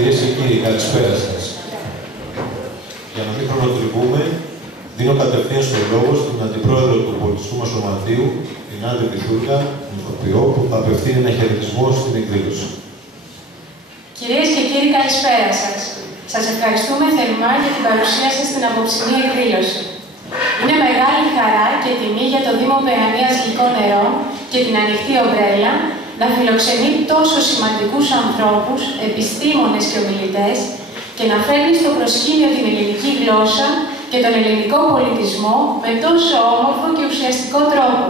Κυρίες και κύριοι, καλησπέρα σας. Για να μην χρονοτριβούμε, δίνω κατευθείαν στον λόγο στην Αντιπρόεδρο του Πολιτιστικού μας Σωματείου, την Άντε Βιτούλα, την ηθοποιό, που θα απευθύνει ένα χαιρετισμό στην εκδήλωση. Κυρίες και κύριοι, καλησπέρα σας. Σας ευχαριστούμε θερμά για την παρουσία σας στην απόψινή εκδήλωση. Είναι μεγάλη χαρά και τιμή για το Δήμο Παιανίας Γλυκών Νερών και την Ανοιχτή Ομπρέλα να φιλοξενεί τόσο σημαντικούς ανθρώπους, επιστήμονες και ομιλητές και να φέρνει στο προσκήνιο την ελληνική γλώσσα και τον ελληνικό πολιτισμό με τόσο όμορφο και ουσιαστικό τρόπο.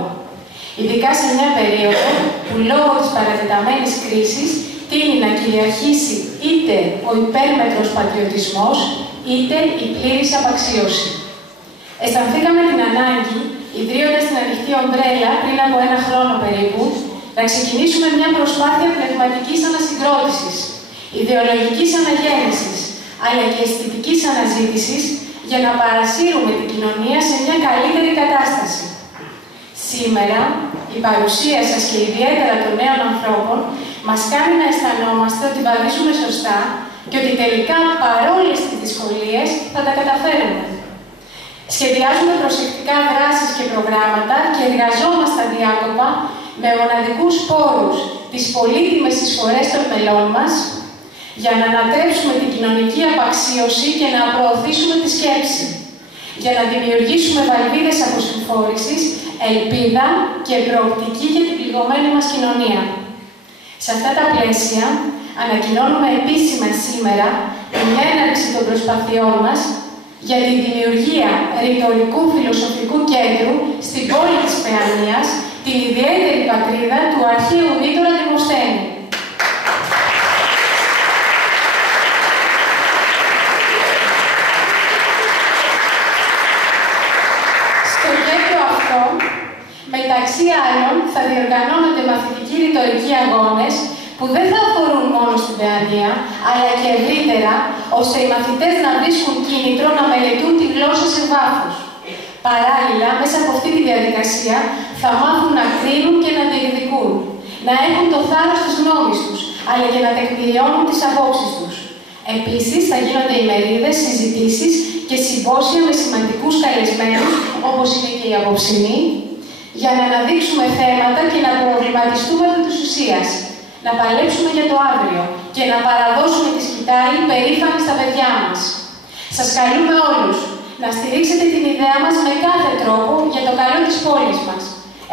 Ειδικά σε μια περίοδο που λόγω της παρατεταμένης κρίσης τείνει να κυριαρχήσει είτε ο υπέρμετρος πατριωτισμός, είτε η πλήρης απαξίωση. Αισθανθήκαμε την ανάγκη, ιδρύοντας την Ανοιχτή Ομπρέλα πριν από 1 χρόνο περίπου, να ξεκινήσουμε μια προσπάθεια πνευματικής ανασυγκρότησης, ιδεολογικής αναγέννησης, αλλά και αισθητικής αναζήτησης για να παρασύρουμε την κοινωνία σε μια καλύτερη κατάσταση. Σήμερα, η παρουσία σας και ιδιαίτερα των νέων ανθρώπων μας κάνει να αισθανόμαστε ότι βαδίζουμε σωστά και ότι τελικά παρόλες τις δυσκολίες θα τα καταφέρουμε. Σχεδιάζουμε προσεκτικά δράσεις και προγράμματα και εργαζόμαστε αδιάκοπα με μοναδικούς πόρους τις πολύτιμες εισφορές των μελών μας για να ανατρέψουμε την κοινωνική απαξίωση και να προωθήσουμε τη σκέψη, για να δημιουργήσουμε βαλβίδες αποσυμφόρησης, ελπίδα και προοπτική για την πληγωμένη μας κοινωνία. Σε αυτά τα πλαίσια, ανακοινώνουμε επίσημα σήμερα την έναρξη των προσπαθειών μας για τη δημιουργία ρητορικού φιλοσοφικού κέντρου στην πόλη της Παιανίας, την ιδιαίτερη πατρίδα του αρχαίου Δίτορα Δημοσθένη. Στο κέντρο αυτό, μεταξύ άλλων, θα διοργανώνονται μαθητικοί ρητορικοί αγώνες που δεν θα αφορούν μόνο στην Παιανία, αλλά και ευρύτερα, ώστε οι μαθητές να βρίσκουν κίνητρο να μελετούν τη γλώσσα σε βάθος. Παράλληλα, μέσα από αυτή τη διαδικασία, θα μάθουν να κρίνουν και να διεκδικούν, να έχουν το θάρρος της γνώμης τους, αλλά και να τεκμηριώνουν τις απόψεις τους. Επίσης, θα γίνονται ημερίδες, συζητήσεις και συμπόσια με σημαντικούς καλεσμένους, όπως είναι και η απόψινή, για να αναδείξουμε θέματα και να προβληματιστούμε επί της ουσίας, να παλέψουμε για το αύριο και να παραδώσουμε τη σκητάλη περήφανη στα παιδιά μας. Σας καλούμε όλους να στηρίξετε την ιδέα μας με κάθε τρόπο για το καλό της πόλης μας.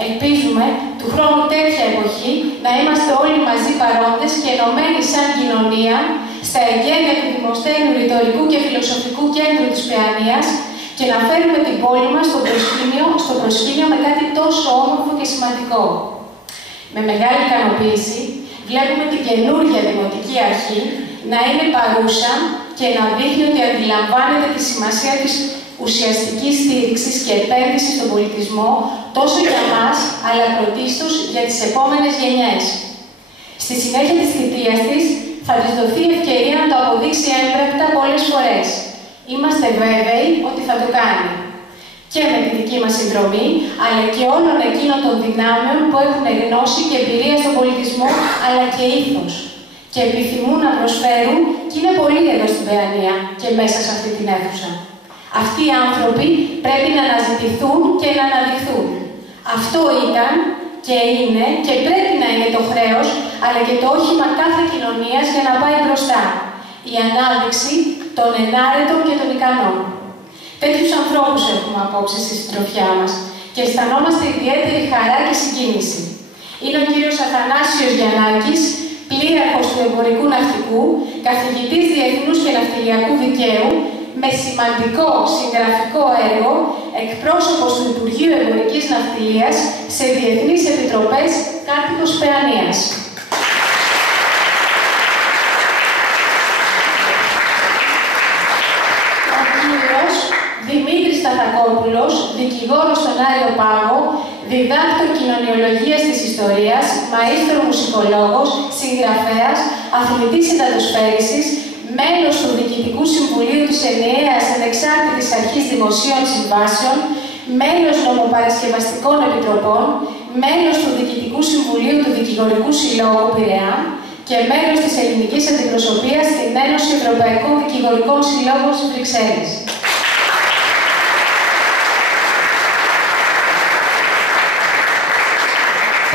Ελπίζουμε του χρόνου τέτοια εποχή να είμαστε όλοι μαζί παρόντες και ενωμένοι σαν κοινωνία στα εγγένεια του Δημοσθένου Ρητορικού και Φιλοσοφικού Κέντρου της Παιανίας και να φέρουμε την πόλη μας στο προσκήνιο με κάτι τόσο όμορφο και σημαντικό. Με μεγάλη ικανοποίηση βλέπουμε την καινούργια Δημοτική Αρχή να είναι παρούσα και να δείχνει ότι αντιλαμβάνεται τη σημασία της ουσιαστικής στήριξης και επένδυσης στον πολιτισμό τόσο για μας, αλλά πρωτίστως για τις επόμενες γενιές. Στη συνέχεια της θητείας της θα της δοθεί ευκαιρία να το αποδείξει έμπρακτα πολλές φορές. Είμαστε βέβαιοι ότι θα το κάνει. Και με τη δική μας συνδρομή, αλλά και όλων εκείνων των δυνάμεων που έχουν γνώση και εμπειρία στον πολιτισμό, αλλά και ήθος. Και επιθυμούν να προσφέρουν, και είναι πολλοί εδώ στην Παιανία και μέσα σε αυτή την αίθουσα. Αυτοί οι άνθρωποι πρέπει να αναζητηθούν και να αναδειχθούν. Αυτό ήταν και είναι και πρέπει να είναι το χρέος, αλλά και το όχημα κάθε κοινωνίας για να πάει μπροστά. Η ανάδειξη των ενάρετων και των ικανών. Τέτοιους ανθρώπους έχουμε απόψε στη συντροφιά μας και αισθανόμαστε ιδιαίτερη χαρά και συγκίνηση. Είναι ο κύριος Αθανάσιος Γιαννάκης, πλήραρχος του Εμπορικού Ναυτικού, καθηγητής Διεθνούς και Ναυτιλιακού Δικαίου, με σημαντικό συγγραφικό έργο, εκπρόσωπος του Υπουργείου Εμπορικής Ναυτιλίας σε διεθνείς επιτροπές, κάτοικος Παιανίας. Ο κύριος Δημήτρης Ταθακόπουλος, δικηγόρος στον Άριο Πάγο, διδάκτορ κοινωνιολογίας της ιστορίας, μαΐστρο μουσικολόγος, συγγραφέας, αθλητής υδατοσφαίρισης, μέλος του Διοικητικού Συμβουλίου της Ενιαίας Ανεξάρτητης Αρχής Δημοσίων Συμβάσεων, μέλος νομοπαρασκευαστικών επιτροπών, μέλος του Διοικητικού Συμβουλίου του Δικηγορικού Συλλόγου Πειραιά και μέλος της ελληνικής αντιπροσωπείας στην Ένωση Ευρωπαϊκών Δικηγορικών Συλλόγων στις Βρυξέλλες.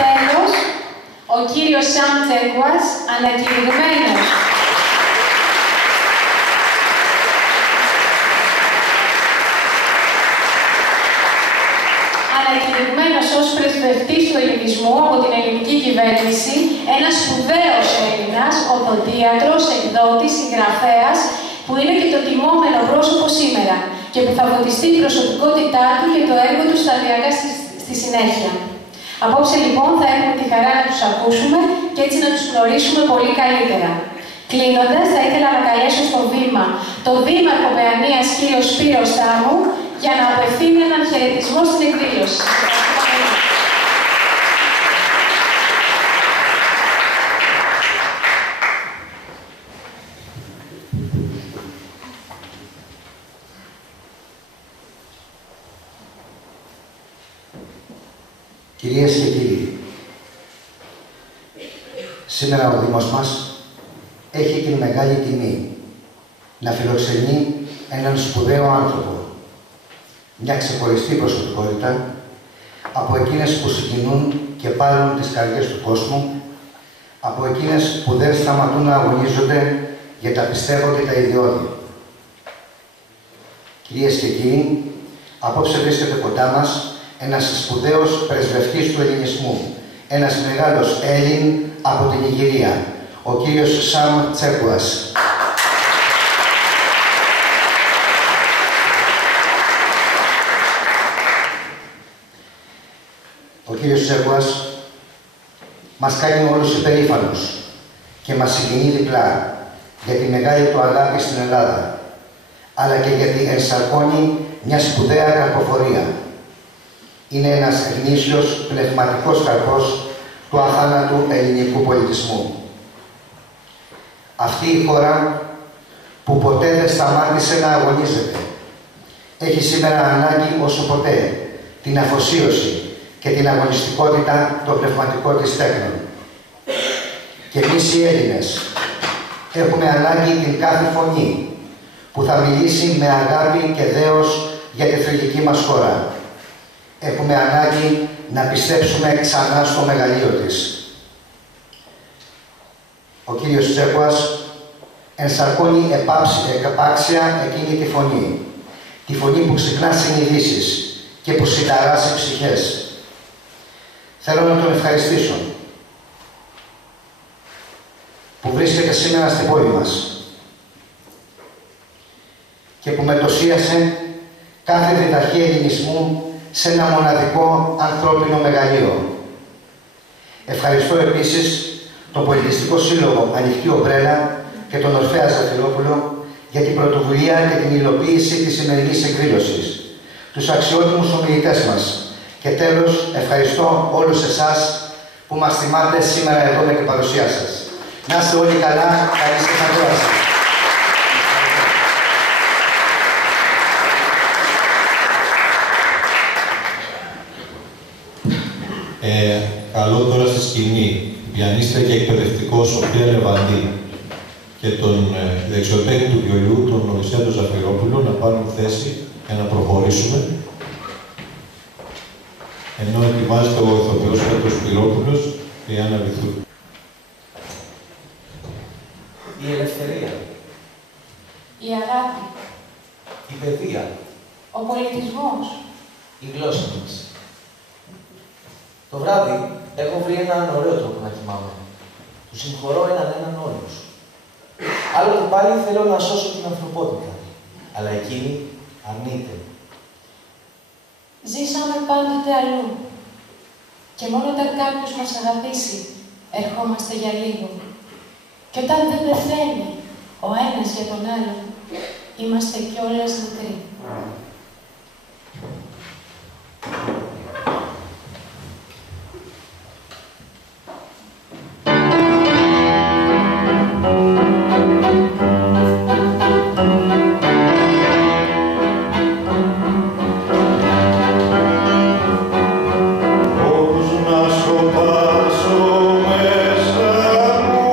Τέλος, ο κύριος Σαμ Τσέκουας, ανακηρυγμένος ως πρεσβευτής του ελληνισμού από την ελληνική κυβέρνηση, ένας σπουδαίος Έλληνας, οδοντίατρος, εκδότης, συγγραφέας, που είναι και το τιμόμενο πρόσωπο σήμερα και που θα φωτιστεί η προσωπικότητά του και το έργο του σταδιακά στη συνέχεια. Απόψε λοιπόν θα έχουμε τη χαρά να τους ακούσουμε και έτσι να τους γνωρίσουμε πολύ καλύτερα. Κλείνοντας, θα ήθελα να καλέσω στο βήμα τον Δήμαρχο Παιανίας κύριο Σπύρο Σάμου για να απευθύνει έναν χαιρετισμό στην εκδήλωση. Κυρίες και κύριοι, σήμερα ο Δήμος μας έχει την μεγάλη τιμή να φιλοξενεί έναν σπουδαίο άνθρωπο, μια ξεχωριστή προσωπικότητα από εκείνες που συγκινούν και πάρουν τις καρδιές του κόσμου, από εκείνες που δεν σταματούν να αγωνίζονται για τα πιστεύω και τα ιδιώδη. Κυρίες και κύριοι, απόψε βρίσκεται κοντά μας ένας σπουδαίος πρεσβευτής του ελληνισμού, ένας μεγάλος Έλλην από την Ιγυρία, ο κύριος Σαμ Τσέκουας. Ο κύριος Τσέκουας μας κάνει όλους υπερήφανους και μας συγκινεί διπλά για τη μεγάλη του αγάπη στην Ελλάδα, αλλά και γιατί ενσαρκώνει μια σπουδαία καρποφορία. Είναι ένας γνήσιος πνευματικός καρπός του αθάνατου ελληνικού πολιτισμού. Αυτή η χώρα που ποτέ δεν σταμάτησε να αγωνίζεται έχει σήμερα ανάγκη όσο ποτέ την αφοσίωση και την αγωνιστικότητα των πνευματικών της τέκνων. Και εμείς οι Έλληνες έχουμε ανάγκη την κάθε φωνή που θα μιλήσει με αγάπη και δέος για τη θρυλική μας χώρα. Έχουμε ανάγκη να πιστέψουμε ξανά στο μεγαλείο της. Ο κύριος Τσέκουας ενσαρκώνει επάξια εκείνη τη φωνή. Τη φωνή που ξυπνά συνειδήσεις και που συνταράσσει ψυχές. Θέλω να τον ευχαριστήσω που βρίσκεται σήμερα στην πόλη μας και που μετοσίασε κάθε διδαχή ελληνισμού σε ένα μοναδικό ανθρώπινο μεγαλείο. Ευχαριστώ επίσης τον Πολιτιστικό Σύλλογο Ανοιχτή Ομπρέλα και τον Ορφέα Ζαφυρόπουλο για την πρωτοβουλία και την υλοποίηση της σημερινής εκδήλωσης, τους αξιότιμους ομιλητές μας και τέλος ευχαριστώ όλους εσάς που μας τιμάτε σήμερα εδώ με την παρουσία σας. Να είστε όλοι καλά, καλή σας ακρόαση. Καλώ τώρα στη σκηνή πιανίστρια και εκπαιδευτικό Σοφία Λεβαντή και τον δεξιοτέχνη του βιολιού, τον Οδυσσέα τον Ζαφυρόπουλο, να πάρουν θέση για να προχωρήσουμε. Ενώ ετοιμάζεται ο ηθοποιός Πέτρος Σπυρόπουλος και η Άννα Βυθού. Η ελευθερία. Η αγάπη. Η παιδεία. Ο πολιτισμός. Η γλώσσα μας. Το βράδυ έχω βρει έναν ωραίο τρόπο να κοιμάμαι. Του συγχωρώ έναν όλους. Άλλοτε πάλι θέλω να σώσω την ανθρωπότητα, αλλά εκείνη αρνείται. Ζήσαμε πάντοτε αλλού. Και μόνο όταν κάποιος μας αγαπήσει, ερχόμαστε για λίγο. Και όταν δεν πεθαίνει ο ένας για τον άλλον, είμαστε κιόλας νεκροί. Όπως να σκοπάσω μέσα μου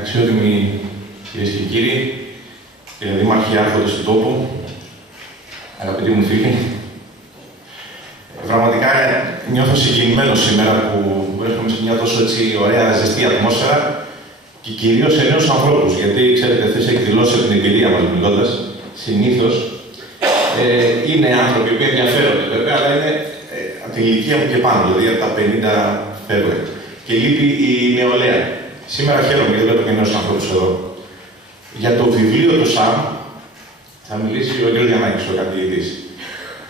Αξιότιμοι κυρίες και κύριοι, κύριε Δήμαρχοι, άρχοντες του τόπου, αγαπητοί μου φίλοι, πραγματικά νιώθω συγκινημένος σήμερα που βρίσκομαι σε μια τόσο έτσι ωραία, ζεστή ατμόσφαιρα και κυρίως σε νέους ανθρώπους. Γιατί ξέρετε, αυτές έχει δηλώσει από την εμπειρία μας μιλώντας, συνήθως είναι άνθρωποι που ενδιαφέρονται βέβαια, αλλά είναι από την ηλικία μου και πάνω, δηλαδή από τα 50 φεύγω. Και λείπει η νεολαία. Σήμερα χαίρομαι γιατί βλέπω και νέους ανθρώπους εδώ. Για το βιβλίο του ΣΑΜ θα μιλήσει ο κ. Γιαννάκης, ο καθηγητής.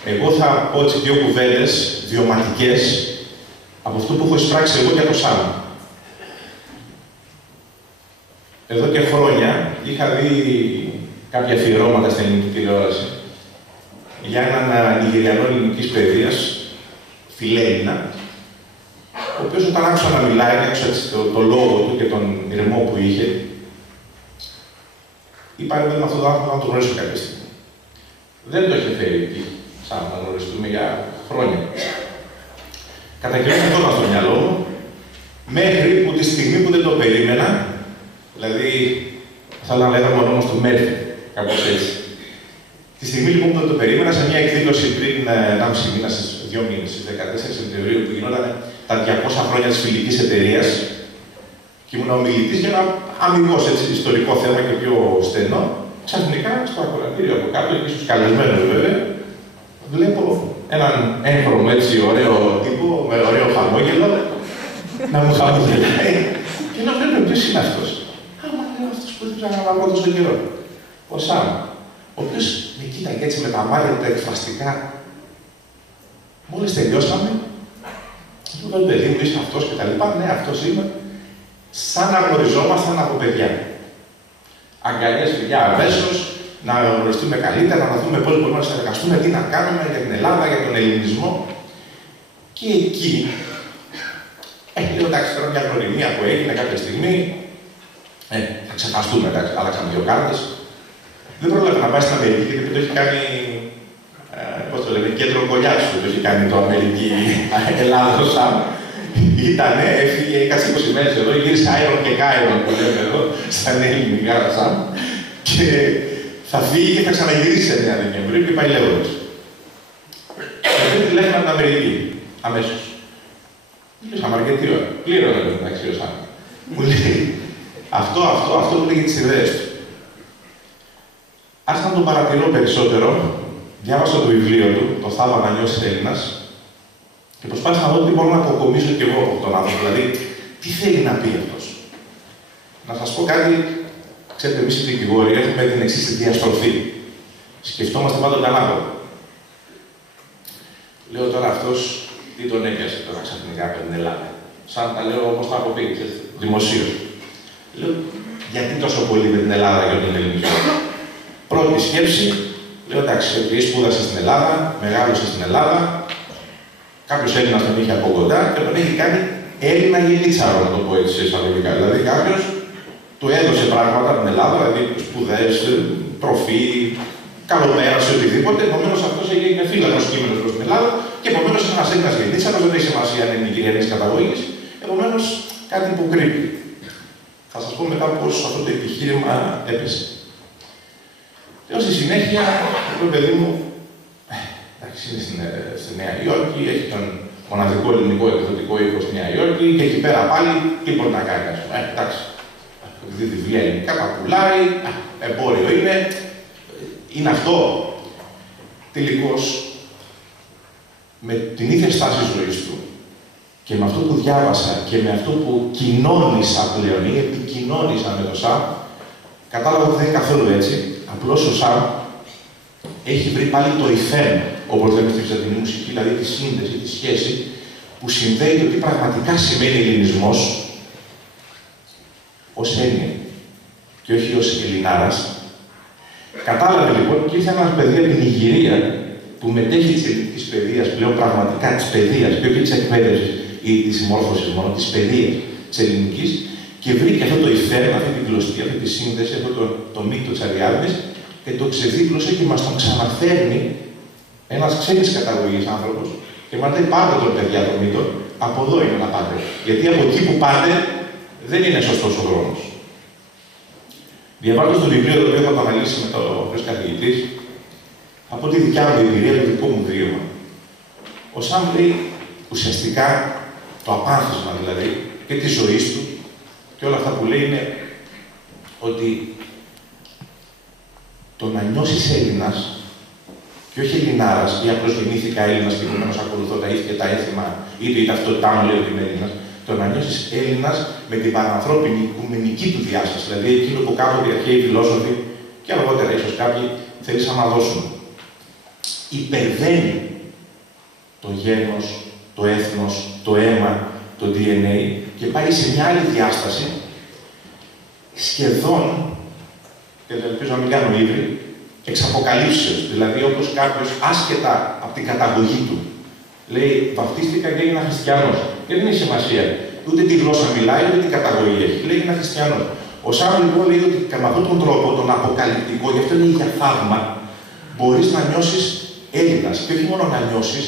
Εγώ θα πω έτσι δύο κουβέντες βιωματικές από αυτό που έχω εισπράξει εγώ για το ΣΑΜ. Εδώ και χρόνια είχα δει κάποια αφιερώματα στην ελληνική τηλεόραση για έναν Νιγηριανό ελληνικής παιδείας, φιλέλληνα, ο οποίος όταν άκουσα να μιλάει, άκουσα το λόγο του και τον ηρεμό που είχε, είπα ρε παιδί, αυτό το άνθρωπο να το γνωρίσω κάποια στιγμή. Δεν το είχε φέρει εκεί, σαν να γνωριστούμε για χρόνια. Κατά καιρό αυτό ήταν στο μυαλό μου, μέχρι που τη στιγμή που δεν το περίμενα, δηλαδή, θα λέγαμε ο νόμος του Μέρφυ, κάπως έτσι. Τη στιγμή λοιπόν που δεν το περίμενα, σε μια εκδήλωση πριν 1,5 μήνα, στις 2 μήνες, στις 14 Σεπτεμβρίου, που γινόταν τα 200 χρόνια της φιλικής εταιρείας, και ήμουν ομιλητής για ένα αμιγώς έτσι ιστορικό θέμα και πιο στενό, ξαφνικά στο ακροατήριο από κάτω και στους καλεσμένους βέβαια, βλέπω έναν έγχρωμο έτσι ωραίο τύπο, με ωραίο χαμόγελο, να μου χαμογελάει και να βλέπω ποιος είναι αυτός. Άμα είναι αυτός που δεν ψάχνω να πω τόσο καιρό. Ο Σαμ, ο οποίος με κοίταγε έτσι με τα μάτια τα εκφραστικά. Μόλις τελειώσαμε, του είπα, παιδί μου, είσαι αυτός και τα λοιπά. Ναι, αυτός είμαι. Σαν να γνωριζόμασταν από παιδιά. Αγκαλιές, φιλιά, αμέσως, να γνωριστούμε καλύτερα, να δούμε πώς μπορούμε να συνεργαστούμε, τι να κάνουμε για την Ελλάδα, για τον ελληνισμό. Και εκεί, λέω εντάξει, τώρα μια γνωριμία που έγινε κάποια στιγμή, θα ξεχαστούμε, εντάξει, άλλαξαμε δύο κάρτες. Δεν πρόλαβε να πάει στην Αμερική, γιατί το έχει κάνει, πώς το λένε, κέντρο κολλιάσου, το έχει κάνει το Αμερική Ελλάδα το ΣΑΜ. Ήτανε, έφυγε, κάτσε 20 μέρες εδώ, γύρισε Άιρον και Κάιρον που λέμε εδώ, στα νέα ελληνικά ΣΑΜ. Και θα φύγει και θα ξαναγυρίσει σε 9 Δεκεμβρίου και πάει λέγοντας. Και δεν τηλέφωνα από την Αμερική, αμέσως. Μιλήσαμε αρκετή ώρα. Πλήρωνα το μεταξύ ο Σάμ. Μου λέει, αυτό που λέγει τις ιδέες του. Άρχισα να τον παρατηρώ περισσότερο, διάβασα το βιβλίο του, το Θαύμα να νιώσεις Έλληνας, και προσπάθησα να δω τι μπορώ να αποκομίσω κι εγώ από τον άνθρωπο. Δηλαδή, τι θέλει να πει αυτός. Να σας πω κάτι, ξέρετε, εμείς οι δικηγόροι έχουμε την εξής διαστροφή. Σκεφτόμαστε πάντα τον ανάποδο. Λέω τώρα αυτός, τι τον έπιασε τώρα ξαφνικά από την Ελλάδα. Σαν τα λέω όπως τα έχω πει, δημοσίως. Λέω, γιατί τόσο πολύ με την Ελλάδα για τον ελληνισμό. Πρώτη σκέψη, λέω εντάξει, ότι σπούδασε στην Ελλάδα, μεγάλωσε στην Ελλάδα, κάποιος Έλληνας τον είχε από κοντά και τον έχει κάνει Έλληνα γελίτσαρο, να το πω έτσι εισαγωγικά. Δηλαδή κάποιος του έδωσε πράγματα από την Ελλάδα, δηλαδή σπουδές, τροφή, καλοπέρασε, οτιδήποτε. Επομένως αυτός έγινε φύλακρος κείμενος προς την Ελλάδα και επομένως ένας Έλληνας γελίτσαρος, δεν έχει σημασία αν είναι νιγηριανής καταγωγής. Επομένως κάτι που κρύβει. Θα σας πω μετά πώς αυτό το επιχείρημα έπεσε. Λέω στη συνέχεια, το παιδί μου, εντάξει, είναι στη Νέα Υόρκη, έχει τον μοναδικό ελληνικό εκδοτικό οίκο στη Νέα Υόρκη και εκεί πέρα πάλι τι μπορεί να κάνει. Εντάξει, δει τη βιβλία ελληνικά, τα πουλάει, εμπόριο είναι αυτό. Τελικώς, με την ίδια στάση ζωής του και με αυτό που διάβασα και με αυτό που κοινώνησα πλέον ή επικοινώνησα με το ΣΑΜ, κατάλαβα ότι δεν είναι καθόλου έτσι. Απλώς ο ΣΑΜ έχει βρει πάλι το υφέν, όπως λέμε στη βυζαντινή μουσική, δηλαδή τη σύνδεση, τη σχέση που συνδέει το τι πραγματικά σημαίνει ελληνισμός ως έννοια και όχι ως Ελληνάρας. Κατάλαβε λοιπόν και ήρθε ένα παιδί από την Νιγηρία που μετέχει της ελληνικής παιδείας, πλέον πραγματικά της παιδείας, και όχι της εκπαίδευσης ή της συμμόρφωσης μόνο, της παιδείας της ελληνικής, και βρήκε αυτό το υφέρ, αυτή τη γλωστή, αυτή τη σύνδεση, αυτό το μύτο της Αριάδνης και το ξεδίπλωσε και μας τον ξαναφέρνει ένας ξένης καταγωγής άνθρωπος και μας λέει πάντα τον παιδιά το μύτο, από εδώ είναι να πάτε. Γιατί από εκεί που πάτε δεν είναι σωστός ο δρόμος. Διαβάζοντας το βιβλίο το οποίο θα το αναλύσει μετά ο κ. καθηγητής, από τη δικιά μου εμπειρία, το δικό μου βίωμα, ο Σαμ λέει ουσιαστικά το απάνθισμα δηλαδή και τη ζωή του και όλα αυτά που λέει είναι ότι το να νιώσεις Έλληνας και όχι Ελληνάρας ή απλώς γεννήθηκα Έλληνας και επομένως ακολουθώ τα ήθη και τα έθιμα, είτε η ταυτότητά μου λέει ότι είμαι Έλληνας, το να νιώσεις Έλληνας με την παρανθρώπινη οικουμενική του διάσταση, δηλαδή εκείνο που κάποτε οι αρχαίοι φιλόσοφοι και αργότερα ίσως κάποιοι θέλησαν να δώσουν. Υπερβαίνει το γένος, το έθνος, το αίμα, το DNA και πάει σε μια άλλη διάσταση σχεδόν, και ελπίζω να μην κάνω ύβρι, εξαποκαλύψεως. Δηλαδή, όπως κάποιος άσχετα από την καταγωγή του λέει, βαφτίστηκα και έγινα χριστιανός. Και δεν έχει σημασία ούτε τη γλώσσα μιλάει, ούτε την καταγωγή έχει. Λέει, έγινα χριστιανός. Ο Σάμ λοιπόν λέει ότι με αυτόν τον τρόπο, τον αποκαλυπτικό, γι' αυτό λέει για θαύμα, μπορείς να νιώσεις Έλληνας. Και όχι μόνο να νιώσεις,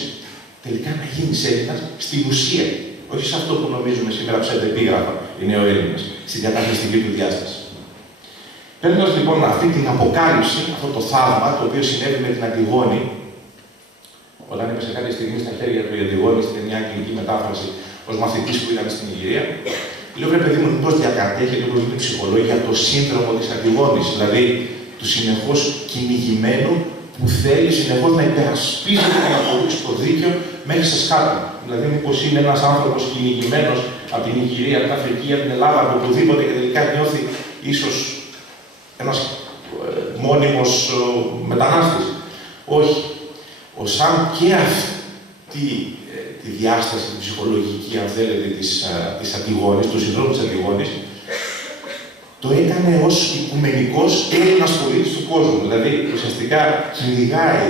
τελικά να γίνεις Έλληνας στην ουσία. Όχι σε αυτό που νομίζουμε σήμερα ψευδεπίγραφα, οι νεοέλληνες, στην καταχρηστική του διάσταση. Παίρνοντας λοιπόν αυτή την αποκάλυψη, αυτό το θαύμα, το οποίο συνέβη με την Αντιγόνη, όταν έπεσε κάποια στιγμή στα χέρια του η Αντιγόνη, στην μια αγγλική μετάφραση, ως μαθητής που ήταν στην Ιγυρία, λέω ρε παιδί μου, μήπως διακατέχεται όπως είναι ψυχολόγοι για το σύνδρομο της Αντιγόνης, δηλαδή του συνεχώς κυνηγημένου που θέλει συνεχώς να υπερασπίζεται και να αποδείξει το δίκαιο μέχρι σε σκάτα. Δηλαδή, μήπως είναι ένας άνθρωπος κυνηγημένος από την Ιγυρία, από την Αφρική, από την Ελλάδα, από οπουδήποτε και τελικά νιώθει ίσως ένας μόνιμος μετανάστης. Όχι. Ο Σαμ και αυτή τη διάσταση, τη ψυχολογική, αν θέλετε, της Αντιγόνης, του συνδρόμου της Αντιγόνης, το έκανε ως οικουμενικός Έλληνας πολίτης του κόσμου. Δηλαδή, ουσιαστικά κυνηγάει,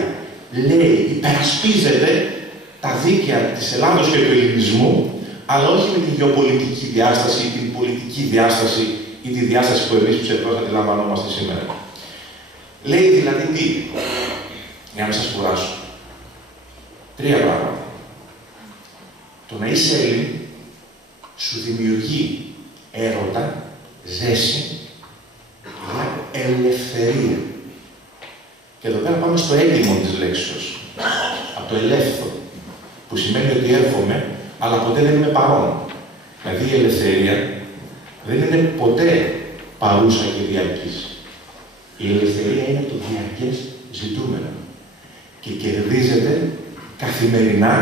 λέει, υπερασπίζεται τα δίκαια της Ελλάδος και του ελληνισμού, αλλά όχι με την γεωπολιτική διάσταση ή την πολιτική διάσταση ή τη διάσταση που εμείς ψευδώς αντιλαμβανόμαστε σήμερα. Λέει δηλαδή τι, για να μην σας κουράσω. 3 πράγματα. Το να είσαι Έλλην σου δημιουργεί έρωτα, ζέση για ελευθερία. Και εδώ πέρα πάμε στο έντιμο της λέξεως. Από το ελεύθερο, που σημαίνει ότι έρχομαι, αλλά ποτέ δεν είμαι παρόν. Δηλαδή η ελευθερία δεν είναι ποτέ παρούσα και διαρκής. Η ελευθερία είναι το διαρκές ζητούμενο. Και κερδίζεται καθημερινά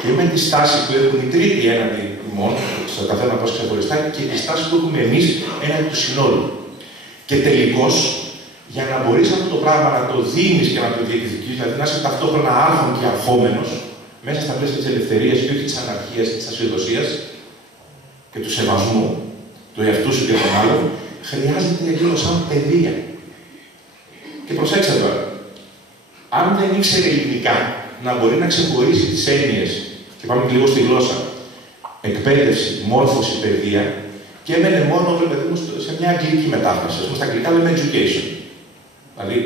και με τη στάση που έχουν οι τρίτοι έναντι ημών, στο καθένα πώς ξεχωριστά, και τη στάση που έχουμε εμείς έναντι του συνόλου. Και τελικώς, για να μπορείς αυτό το πράγμα να το δίνεις και να το διεκδικείς, δηλαδή να είσαι ταυτόχρονα άρχον και αρχόμενος, μέσα στα πλαίσια της ελευθερίας και όχι της αναρχίας και της ασυδοσίας και του σεβασμού του εαυτού σου και των άλλων, χρειάζεται εκείνο σαν παιδεία. Και προσέξτε τώρα, αν δεν ήξερε ελληνικά να μπορεί να ξεχωρίσει τις έννοιες, και πάμε και λίγο στη γλώσσα, εκπαίδευση, μόρφωση, παιδεία, και έμενε μόνο σε μια αγγλική μετάφραση. Στα αγγλικά λέμε education. Δηλαδή,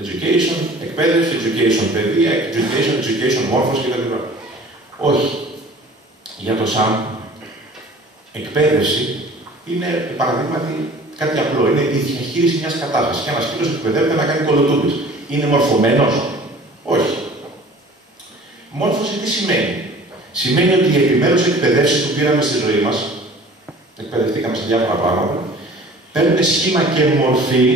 education, εκπαίδευση, education, παιδεία, education, μόρφωση κτλ. Όχι. Για το Σαμ, εκπαίδευση είναι, παραδείγματι, κάτι απλό. Είναι η διαχείριση μιας κατάστασης. Και ένας φίλος εκπαιδεύεται να κάνει κολοτούμπες. Είναι μορφωμένος? Όχι. Μόρφωση τι σημαίνει? Σημαίνει ότι οι επιμέρους εκπαιδεύσεις που πήραμε στη ζωή μας, εκπαιδευτήκαμε σε διάφορα πράγματα, παίρνουν σχήμα και μορφή,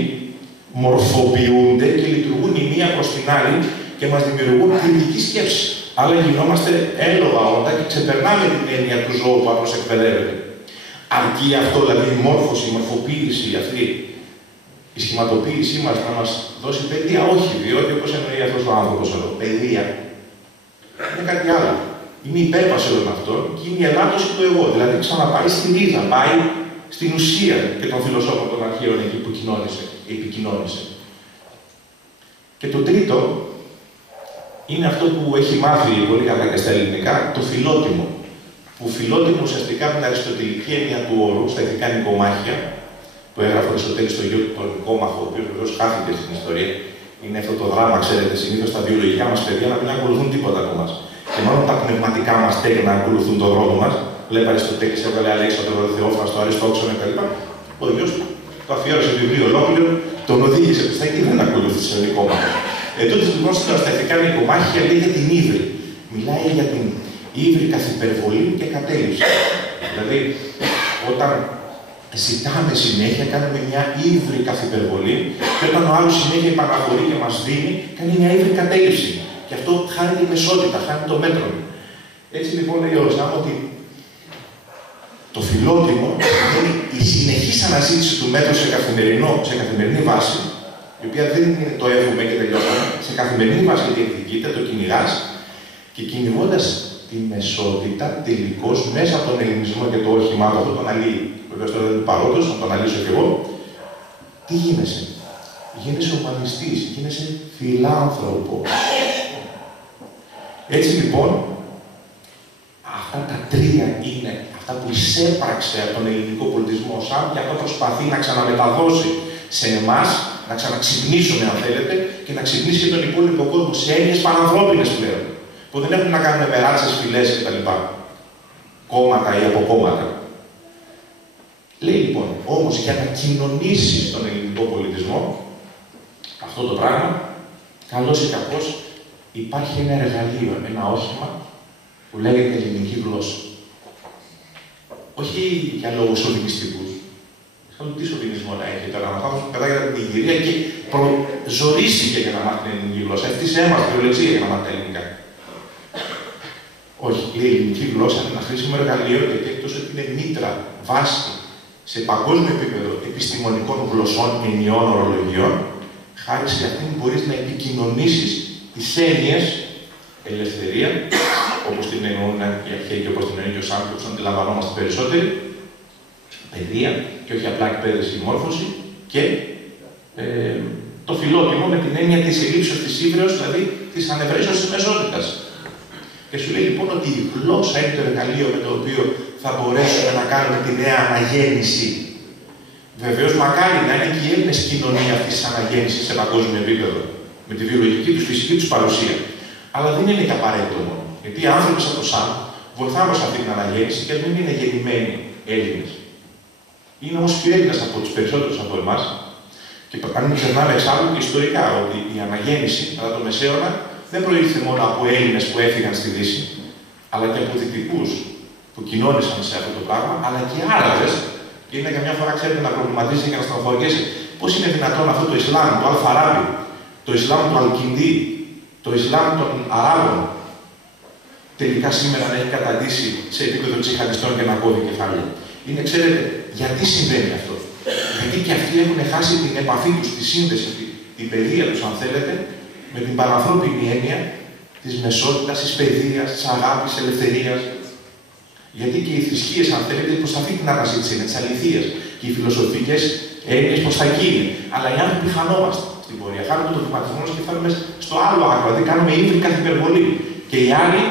μορφοποιούνται και λειτουργούν η μία προς την άλλη και μας δημιουργούν κριτική σκέψη. Αλλά γινόμαστε έλογα όντα και ξεπερνάμε την έννοια του ζώου που απλώς εκπαιδεύεται. Αρκεί αυτό, δηλαδή η μόρφωση, η μορφοποίηση αυτή, η σχηματοποίησή μας να μας δώσει παιδεία? Όχι, διότι όπως εννοεί αυτός ο άνθρωπος εδώ, παιδεία είναι κάτι άλλο. Είναι η υπέρβαση όλων αυτών και είναι η ελάττωση του εγώ. Δηλαδή ξαναπάει στην ρίζα, πάει στην ουσία και των φιλοσόφων των αρχαίων εκεί που επικοινώνησε. Και το τρίτο είναι αυτό που έχει μάθει πολύ καλά και στα ελληνικά, το φιλότιμο. Που φιλότιμο ουσιαστικά από την αριστοτελική έννοια του όρου, στα ηθικά νοικομάχια, που έγραφε ο Αριστοτέλης στο γιο του τον νοικόμαχο, ο οποίος βεβαίως χάθηκε στην ιστορία. Είναι αυτό το δράμα, ξέρετε, συνήθως τα βιολογικά μας παιδιά να μην ακολουθούν τίποτα από εμάς. Και μόνο τα πνευματικά μας τέκνα να ακολουθούν τον δρόμο μας. Βλέπει Αριστοτέλης, έβγαλε Αλέξανδρο, Θεόφραστο, Αριστόξενο κτλ. Ο γιος του το αφιέρωσε βιβλίο ολόκληρο, τον οδήγησε προς τα εκεί, δεν ακολούθησε ο Νικόμαχος. Τούτης λοιπόν στα εθνικά νοικομάχια λέει για την ύβρη. Μιλάει για την ύβρη καθ' υπερβολή και κατέληψη. Δηλαδή, όταν ζητάμε συνέχεια, κάνουμε μια ύβρη καθ' υπερβολή, και όταν ο άλλος συνέχεια επαναχωρεί και μας δίνει, κάνει μια ύβρη κατέληψη. Και αυτό χάνει τη μεσότητα, χάνει το μέτρο. Έτσι λοιπόν λέει ο Ροσάμ ότι το φιλότιμο είναι η συνεχής αναζήτηση του μέτρου σε καθημερινή βάση, η οποία δεν είναι το εύχομαι και τελειώσαμε, σε καθημερινή βάση διεκδικείται, το κυνηγάς, και κυνηγώντας τη μεσότητα τελικώς μέσα από τον ελληνισμό και το όχημά του, αυτό τον αλύει. Βεβαίως τώρα δεν είναι παρόντος, να τον αλύσω κι εγώ. Τι γίνεσαι? Γίνεσαι ουμανιστής, γίνεσαι φιλάνθρωπος. Έτσι λοιπόν, αυτά τα τρία είναι αυτά που εισέπραξε από τον ελληνικό πολιτισμό σαν και αυτό προσπαθεί να ξαναμεταδώσει σε εμάς, να ξαναξυπνήσουμε αν θέλετε, και να ξυπνήσει και τον υπόλοιπο κόσμο σε έννοιες πανανθρώπινες πλέον, που δεν έχουν να κάνουν με ράτσες, φυλές κτλ. Κόμματα ή αποκόμματα. Λέει λοιπόν, όμως για να κοινωνήσεις τον ελληνικό πολιτισμό, αυτό το πράγμα, καλώς ή κακώς, υπάρχει ένα εργαλείο, ένα όχημα που λέγεται ελληνική γλώσσα. Όχι για λόγους σοβινιστικούς. Θέλω τι σοβινισμό να έχει τώρα, να πάμε πετάει για την Ιγυρία και ζορίστηκε για να μάθει την ελληνική γλώσσα. Ευτύσσε έμαθα βιολογία για να μάθει τα ελληνικά. Όχι, η ελληνική γλώσσα είναι ένα χρήσιμο εργαλείο, γιατί εκτός ότι είναι μήτρα, βάση σε παγκόσμιο επίπεδο επιστημονικών γλωσσών, ενιών, ορολογιών, χάρη σε αυτήν μπορείς να επικοινωνήσεις τις έννοιες ελευθερία, όπως την εννοούν οι αρχαίοι και όπως την εννοεί και ο Σάμ, όπως αντιλαμβανόμαστε περισσότεροι, παιδεία, και όχι απλά εκπαίδευση ή μόρφωση, και το φιλότιμο με την έννοια της ελλείψεως της ύβρεως, δηλαδή της ανευρέσεως της μεσότητας. Και σου λέει λοιπόν ότι η γλώσσα είναι το εργαλείο με το οποίο θα μπορέσουμε να κάνουμε τη νέα αναγέννηση. Βεβαίως, μακάρι να είναι και οι Έλληνες κοινωνία αυτής της αναγέννησης σε παγκόσμιο επίπεδο, με τη βιολογική τους, φυσική τους παρουσία. Αλλά δεν είναι και απαραίτητο μόνο. Γιατί οι άνθρωποι σαν το ΣΑΜ βοηθάμε σε αυτή την αναγέννηση και δεν είναι γεννημένοι Έλληνες. Είναι όμως πιο Έλληνες από τους περισσότερους από εμάς. Και αν μην ξεχνάμε εξάλλου και ιστορικά ότι η αναγέννηση κατά το Μεσαίωνα δεν προήλθε μόνο από Έλληνες που έφυγαν στη Δύση, αλλά και από Δυτικούς που κοινώνησαν σε αυτό το πράγμα, αλλά και Άραβες. Και είναι καμιά φορά, ξέρετε, να προβληματίζει και να στενοχωριέσαι πώς είναι δυνατόν αυτό το Ισλάμ του Αλφαράβη, το Ισλάμ του Αλκιντή, το Ισλάμ των Αράβων, τελικά σήμερα να έχει καταντήσει σε επίπεδο τζιχαντιστών και να κόβει κεφάλαια. Είναι, ξέρετε, γιατί συμβαίνει αυτό? Γιατί και αυτοί έχουν χάσει την επαφή τους, τη σύνδεση, την παιδεία τους, αν θέλετε, με την παρανθρώπινη έννοια της μεσότητας, της παιδείας, της αγάπης, της ελευθερίας. Γιατί και οι θρησκείες, αν θέλετε, προς αυτή την αναζήτηση είναι της αληθείας. Και οι φιλοσοφικές έννοιες προς τα εκεί είναι. Αλλά οι άνθρωποι χανόμαστε στην πορεία. Χάνουμε το βηματισμό μας και φτάνουμε στο άλλο άκρο. Δηλαδή κάνουμε ύβρι καθ' υπερβολή. Και οι άλλοι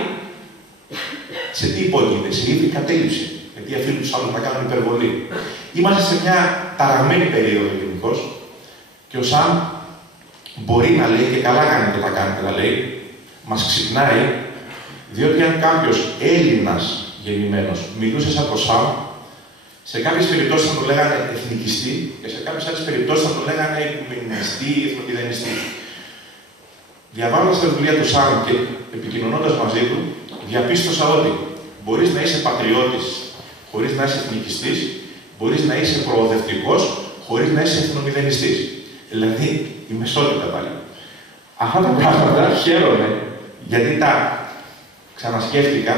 σε τι υπόκειται? Σε ύβρι κατέληψη. Γιατί αφήνουν τους άλλους να κάνουν υπερβολή. Είμαστε σε μια ταραγμένη περίοδο γενικώς. Και ο Σαμ μπορεί να λέει, και καλά κάνει και τα κάνει και τα λέει, μας ξυπνάει, διότι αν κάποιος Έλληνας γεννημένος μιλούσε σαν το Σαμ, σε κάποιες περιπτώσεις θα το λέγανε εθνικιστή και σε κάποιες άλλες περιπτώσεις θα το λέγανε οικουμενιστή ή εθνοκυδενιστή. Διαβάζοντας τα βιβλία του Σαμ και επικοινωνώντας μαζί του, διαπίστωσα ότι μπορείς να είσαι πατριώτης χωρίς να είσαι εθνικιστής, μπορείς να είσαι προοδευτικός χωρίς να είσαι εθνομηδενιστής. Δηλαδή, η μεσότητα πάλι. Αυτά τα πράγματα χαίρομαι, γιατί τα ξανασκέφτηκα,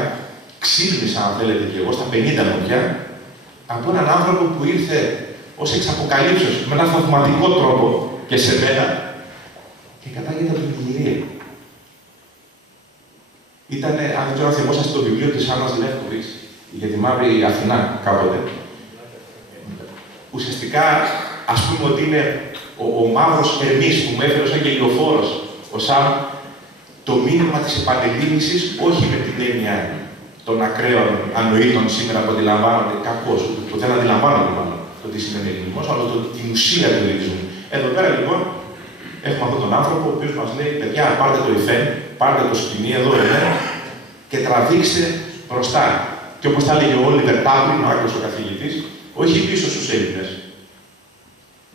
ξύπνησα, αν θέλετε και εγώ, στα 50 μου πια, από έναν άνθρωπο που ήρθε ως εξαποκαλύψεως, με έναν θαυματικό τρόπο και σε μένα, και κατάγεται από την Ιγυρία. Ήταν, αν δεν ξέρω αν θυμόσαστε το βιβλίο της Άννας Λεύκοβιτς, για τη Μαύρη Αθηνά κάποτε. Ουσιαστικά, ας πούμε ότι είναι ο μαύρος Ερμής που μου έφερε σαν γελιοφόρος, ο Σαμ, το μήνυμα της επανελλήνησης, όχι με την έννοια των ακραίων ανοήτων σήμερα που αντιλαμβάνονται κακώς, που δεν αντιλαμβάνονται μάλλον το τι σημαίνει ελληνισμός, αλλά την ουσία του ελληνισμού. Εδώ πέρα λοιπόν έχουμε αυτόν τον άνθρωπο, ο οποίος μας λέει: παιδιά, πάρτε το υφέν, πάρτε το σκηνή, εδώ είναι, και τραβήξτε μπροστά. Και όπως τα έλεγε ο Όλιβερ Τάβλιν, ο Άγγλος ο καθηγητής, όχι πίσω στους Έλληνες.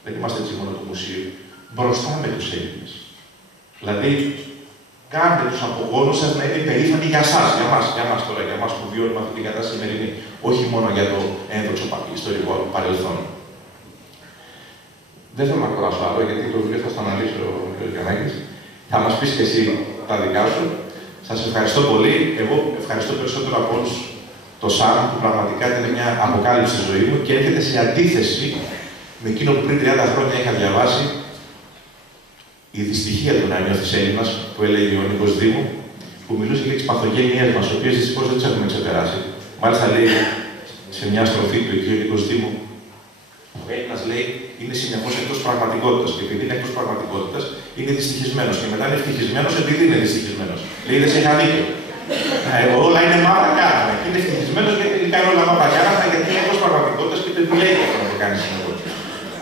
δεν είμαστε έτσι μόνο το μουσείο, μπροστά με τους Έλληνες. Δηλαδή, κάντε τους απογόνους σας να είναι περήφανοι για εσάς, για μας τώρα, για εμάς που βιώνουμε αυτή την κατάσταση σημερινή, όχι μόνο για το ένδοξο ιστορικό παρελθόν. Δεν θέλω να κουράσω άλλο, γιατί το βιβλίο θα στο αναλύσει ο κ. Γιαννάκης. Θα μας πεις και εσύ τα δικά σου. Σας ευχαριστώ πολύ. Εγώ ευχαριστώ περισσότερο από όλους το ΣΑΜ, που πραγματικά ήταν μια αποκάλυψη στη ζωή μου και έρχεται σε αντίθεση με εκείνο που πριν 30 χρόνια είχα διαβάσει, η δυστυχία του να νιώθεις Έλληνας, που έλεγε ο Νίκος Δήμου, που μιλούσε για τις παθογένειές μας, οι οποίες δυστυχώς δεν τις έχουμε ξεπεράσει. Μάλιστα λέει σε μια στροφή του εκεί ο Νίκος Δήμου, ο Έλληνας λέει είναι συνεχώς εκτός πραγματικότητας. Και επειδή είναι εκτός πραγματικότητας, είναι δυστυχισμένος. Και μετά είναι ευτυχισμένος επειδή είναι δυστυχισμένος. Λέει δεν σε είχα δίκιο. Όλα είναι μαύρα κάρτα. Και είναι ευτυχισμένος γιατί τελικά είναι όλα μαύρα κάρτα, γιατί είναι εκτός πραγματικότητας και δεν δουλεύει αυτό να το κάνει συνεχώς.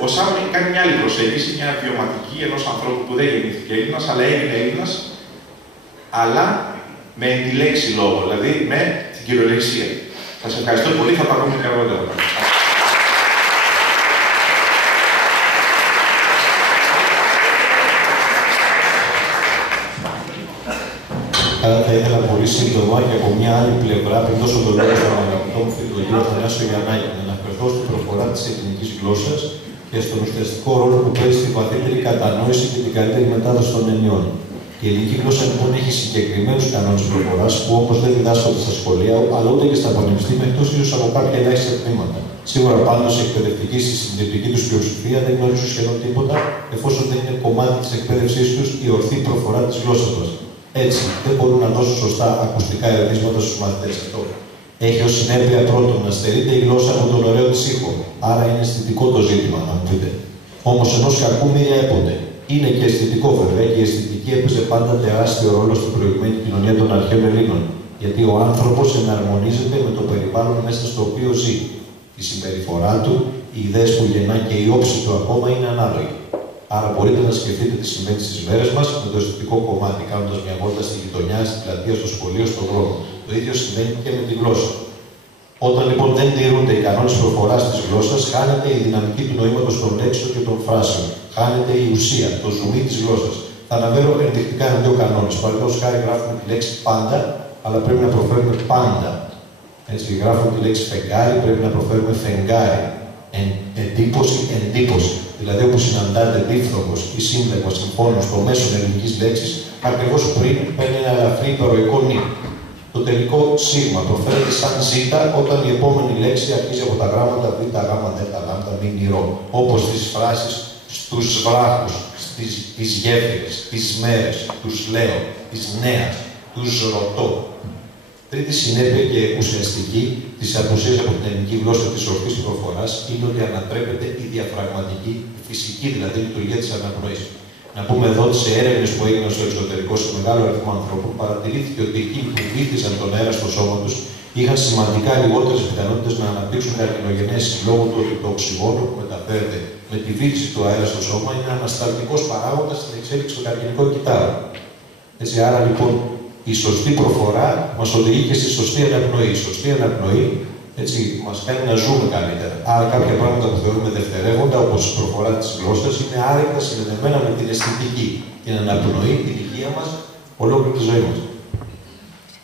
Ο Σάμ κάνει μια άλλη προσέγγιση, μια βιωματική ενός ανθρώπου που δεν γεννήθηκε Έλληνας, αλλά έγινε Έλληνας, αλλά με τη λέξη λόγο, δηλαδή με την κυριολεξία. Σας ευχαριστώ πολύ, θα τα πούμε και αργότερα. Θα ήθελα πολύ σύντομα και από μια άλλη πλευρά, πριν δώσω τον λόγο στον αγαπητό μου φίλο, τον κύριο Θανάσιο Γιαννάκη, να αναφερθώ στην προφορά της ελληνικής γλώσσας και στον ουσιαστικό ρόλο που παίζει στη βαθύτερη κατανόηση και την καλύτερη μετάδοση των ενιών. Η ελληνική γλώσσα λοιπόν έχει συγκεκριμένους κανόνες προφοράς που όμως δεν διδάσκονται στα σχολεία, αλλά ούτε και στα πανεπιστήμια, εκτός ίσως από κάποια ελάχιστα τμήματα. Σίγουρα πάντως οι εκπαιδευτικοί στη συντριπτική τους πλειοψηφία δεν γνωρίζουν σχεδόν τίποτα, εφόσον δεν είναι κομμάτι της εκπαίδευσής τους η ορθή προφορά της γλώσσας μας. Έτσι, δεν μπορούν να δώσουν σωστά ακουστικά ερεθίσματα στους μαθητές. Αυτό έχει ως συνέπεια πρώτον να στερείται η γλώσσα από τον ωραίο της ήχο. Άρα είναι αισθητικό το ζήτημα, να μου πείτε. Όμως ενός κακού μοίρια έπονται. Είναι και αισθητικό βέβαια και η αισθητική έπαιζε πάντα τεράστιο ρόλο στην προηγμένη κοινωνία των αρχαίων Ελλήνων. Γιατί ο άνθρωπος εναρμονίζεται με το περιβάλλον μέσα στο οποίο ζει. Η συμπεριφορά του, οι ιδέες που γεννά και η όψη του ακόμα είναι ανάλογη. Άρα μπορείτε να σκεφτείτε τι συμβαίνει στις μέρες μας με το αισθητικό κομμάτι, κάνοντας μια βόλτα στη γειτονιά, στην πλατεία, στο σχολείο, στον δρόμο. Το ίδιο συμβαίνει και με τη γλώσσα. Όταν λοιπόν δεν τηρούνται οι κανόνες προφοράς της γλώσσας, χάνεται η δυναμική του νοήματος των λέξεων και των φράσεων. Χάνεται η ουσία, το ζουμί της γλώσσας. Θα αναφέρω ενδεικτικά με δύο κανόνες. Παραδείγματος χάρη γράφουμε τη λέξη πάντα, αλλά πρέπει να προφέρουμε πάντα. Έτσι, γράφουμε τη λέξη φεγγάρι, πρέπει να προφέρουμε φεγγάρι. Εντύπωση, εντύπωση. Δηλαδή, όπου συναντάτε δίφθογος ή σύμπλεγμα συμφώνων στο μέσο ελληνικής λέξης, ακριβώς πριν παίρνει ένα ελαφρύ υπεροϊκό νη. Το τελικό σίγμα προφέρεται σαν ζήτα όταν η επόμενη λέξη αρχίζει από τα γράμματα β, γ, δ, λ, μ, νηρό. Όπως στις φράσεις στους βράχους, τις γέφυρες, τις μέρες, τους λέω, της νέας, τους ρωτώ. Τρίτη συνέπεια και ουσιαστική της απουσίας από την ελληνική γλώσσα της ορθής προφοράς είναι ότι ανατρέπεται η διαφραγματική, η φυσική δηλαδή λειτουργία της αναπνοής. Να πούμε εδώ ότι σε έρευνες που έγιναν στο εξωτερικό σε μεγάλο αριθμό ανθρώπων παρατηρήθηκε ότι εκείνοι που βύθιζαν τον αέρα στο σώμα τους είχαν σημαντικά λιγότερες πιθανότητες να αναπτύξουν καρκινογενέσεις λόγω του ότι το οξυγόνο που μεταφέρεται με τη βύθιση του αέρα στο σώμα είναι ανασταλτικός παράγοντας στην εξέλιξη των καρκινικών κυτάρων. Έτσι, άρα λοιπόν η σωστή προφορά μας οδηγεί και στη σωστή αναπνοή. Η σωστή αναπνοή έτσι, μας κάνει να ζούμε καλύτερα. Άρα κάποια πράγματα που θεωρούμε δευτερεύοντα, όπως η προφορά της γλώσσας, είναι άρρηκτα συνδεδεμένα με την αισθητική, την αναπνοή, την υγεία μας, ολόκληρη τη ζωή μας.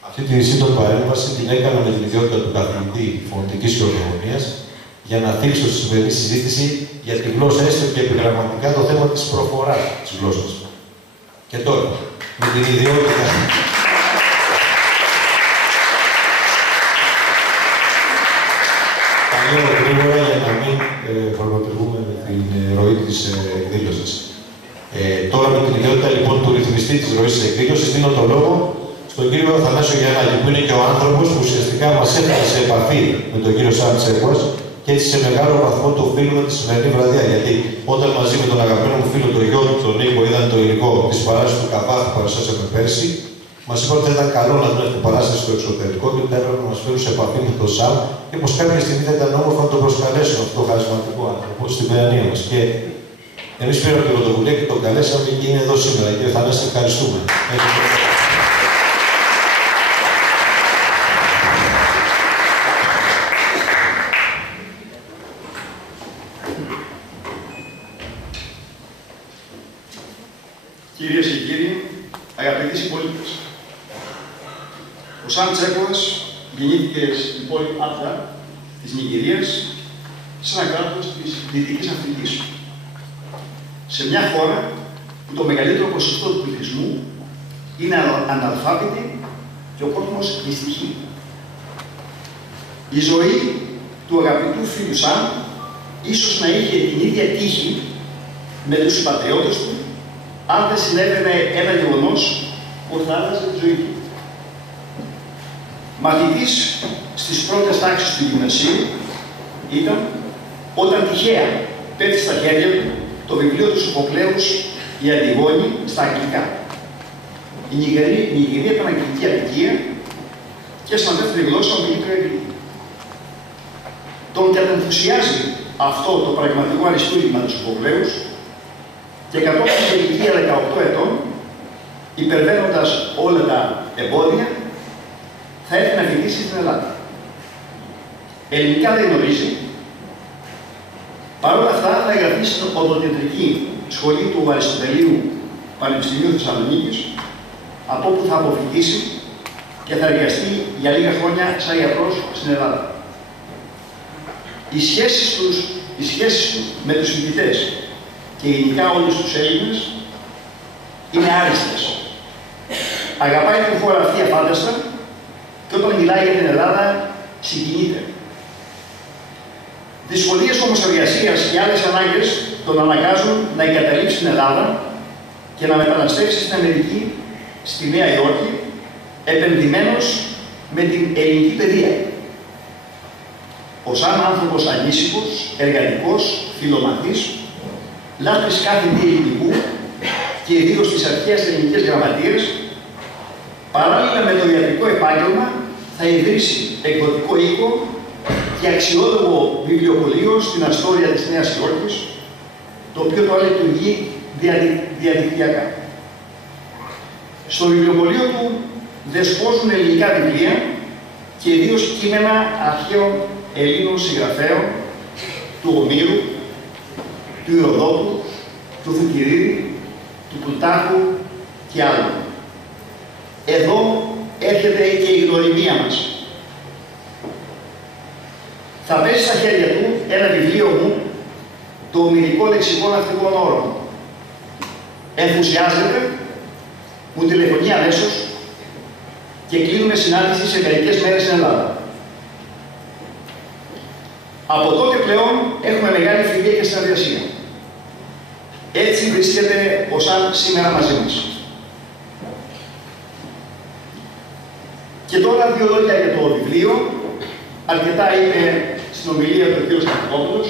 Αυτή τη σύντομη παρέμβαση την έκανα με την ιδιότητα του καθηγητή φωνητικής και ορθογωνίας για να θίξω στη σημερινή συζήτηση για τη γλώσσα, έστω και επιγραμματικά, το θέμα της προφοράς της γλώσσας. Και τώρα, με την ιδιότητα. Λέω γρήγορα για να μην προλοτριβούμε με την ροή της εκδήλωσης. Τώρα με την ιδιότητα λοιπόν του ρυθμιστή της ροής της εκδήλωσης δίνω το λόγο στον κύριο Θανάσιο Γιαννάκη, που είναι και ο άνθρωπος που ουσιαστικά μας έφερε σε επαφή με τον κύριο Σάμ Τσέρκουας και έτσι σε μεγάλο βαθμό το οφείλουμε τη σημερινή βραδιά. Γιατί όταν μαζί με τον αγαπημένο μου φίλο τον Γιώργο, τον Νίκο, είδαν το υλικό της παράστασης του Καβάθ που παρουσιάσαμε πέρσι, μας είπαν ότι θα ήταν καλό να δούμε την παράσταση στο εξωτερικό και ότι θα έπρεπε να μας φέρουν σε επαφή με τον ΣΑΜ και πως κάποια στιγμή θα ήταν όμορφο να τον προσκαλέσουν αυτό το χαρισματικό άνθρωπο στην παιδεία μας. Και εμείς πήραμε την πρωτοβουλία και τον καλέσαμε και είναι εδώ σήμερα. Κύριε Θανάση, ευχαριστούμε. συμπολίτες. Ο Σαν Τσέκοβας γεννήθηκε στην πόλη Άτλα της Νιγηρίας, σε ένα κράτος της Δυτικής Αφρικής. Σε μια χώρα που το μεγαλύτερο ποσοστό του πληθυσμού είναι αναλφάβητοι και ο κόσμος δυστυχεί. Η ζωή του αγαπητού φίλου Σαν ίσως να είχε την ίδια τύχη με τους συμπατριώτες του, αν δεν συνέβαινε ένα γεγονός που θα άλλαζε τη ζωή του. Μαθητής στις πρώτες τάξεις του γυμνασίου ήταν όταν τυχαία πέτυχε στα χέρια του το βιβλίο του Σοφοκλέους «Η Αντιγόνη» στα αγγλικά. Η Νιγηρία ήταν αγγλική απικία και σαν δεύτερη γλώσσα ομιλεί το αγγλική. Τον κατενθουσιάζει αυτό το πραγματικό αριστούργημα του Σοφοκλέους και κατόπιν σε ηλικία 18 ετών, υπερβαίνοντας όλα τα εμπόδια, θα έρθει να φοιτήσει στην Ελλάδα. Ελληνικά δεν γνωρίζει. Παρ' όλα αυτά θα εγγραφεί στην οδοντιατρική σχολή του Αριστοτελείου Πανεπιστημίου Θεσσαλονίκης, από όπου θα αποφοιτήσει και θα εργαστεί για λίγα χρόνια σαν ιατρός στην Ελλάδα. Οι σχέσεις του με τους φοιτητές και γενικά όλους τους Έλληνες είναι άριστες. Αγαπάει την χώρα αυτή αφάνταστα και όταν μιλάει για την Ελλάδα συγκινείται. Δυσκολίες όμως εργασίας και άλλες ανάγκες τον αναγκάζουν να εγκαταλείψει την Ελλάδα και να μεταναστεύσει στην Αμερική, στη Νέα Υόρκη, επενδυμένος με την ελληνική παιδεία. Ο Σαν άνθρωπος ανήσυχος, εργατικός, φιλομαθής, λάτρης κάθε τι ελληνικού και ιδίως στις αρχαίες ελληνικές γραμματείες, παράλληλα με το ιατρικό επάγγελμα, θα ιδρύσει εκδοτικό οίκο και αξιόλογο βιβλιοπωλείο στην Αστόρια της Νέας Υόρκης, το οποίο τώρα λειτουργεί διαδικτυακά. Στο βιβλιοπωλείο του δεσπόζουν ελληνικά βιβλία και ιδίως κείμενα αρχαίων Ελλήνων συγγραφέων, του Ομήρου, του Ηροδότου, του Θουκυδίδη, του Πλουτάρχου και άλλων. Εδώ έρχεται και η γνωριμία μας. Θα πέσει στα χέρια του ένα βιβλίο μου, το Ομηρικό Λεξικό Ναυτικών Όρων. Ενθουσιάζεται, μου τηλεφωνεί αμέσως και κλείνουμε συνάντηση σε μερικές μέρες στην Ελλάδα. Από τότε πλέον έχουμε μεγάλη φιλία και συνεργασία. Έτσι βρίσκεται ο Σαν σήμερα μαζί μας. Και τώρα δύο λόγια για το βιβλίο. Αρκετά είπε στην ομιλία του κ. Σταθικόπουλος.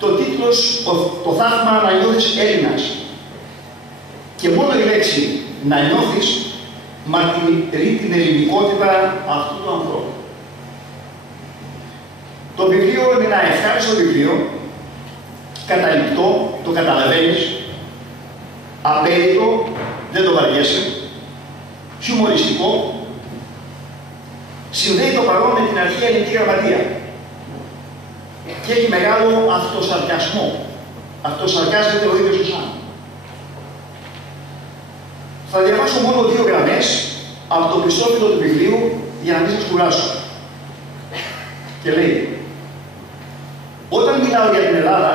Το τίτλος «Το θαύμα να νιώθεις Έλληνας». Και μόνο η λέξη «να νιώθεις» μαρτυρεί την ελληνικότητα αυτού του ανθρώπου. Το βιβλίο είναι ένα ευχάριστο βιβλίο, καταληπτό, το καταλαβαίνεις, απέριτο, δεν το βαριέσαι, χιουμοριστικό, συνδέει το παρόν με την αρχαία ελληνική γραμματεία και έχει μεγάλο αυτοσαρκασμό. Αυτοσαρκάζεται ο ίδιος ο Σαν. Θα διαβάσω μόνο δύο γραμμές από το πιστόφυλλο του βιβλίου για να μην σας κουράσω. Και λέει: όταν μιλάω για την Ελλάδα,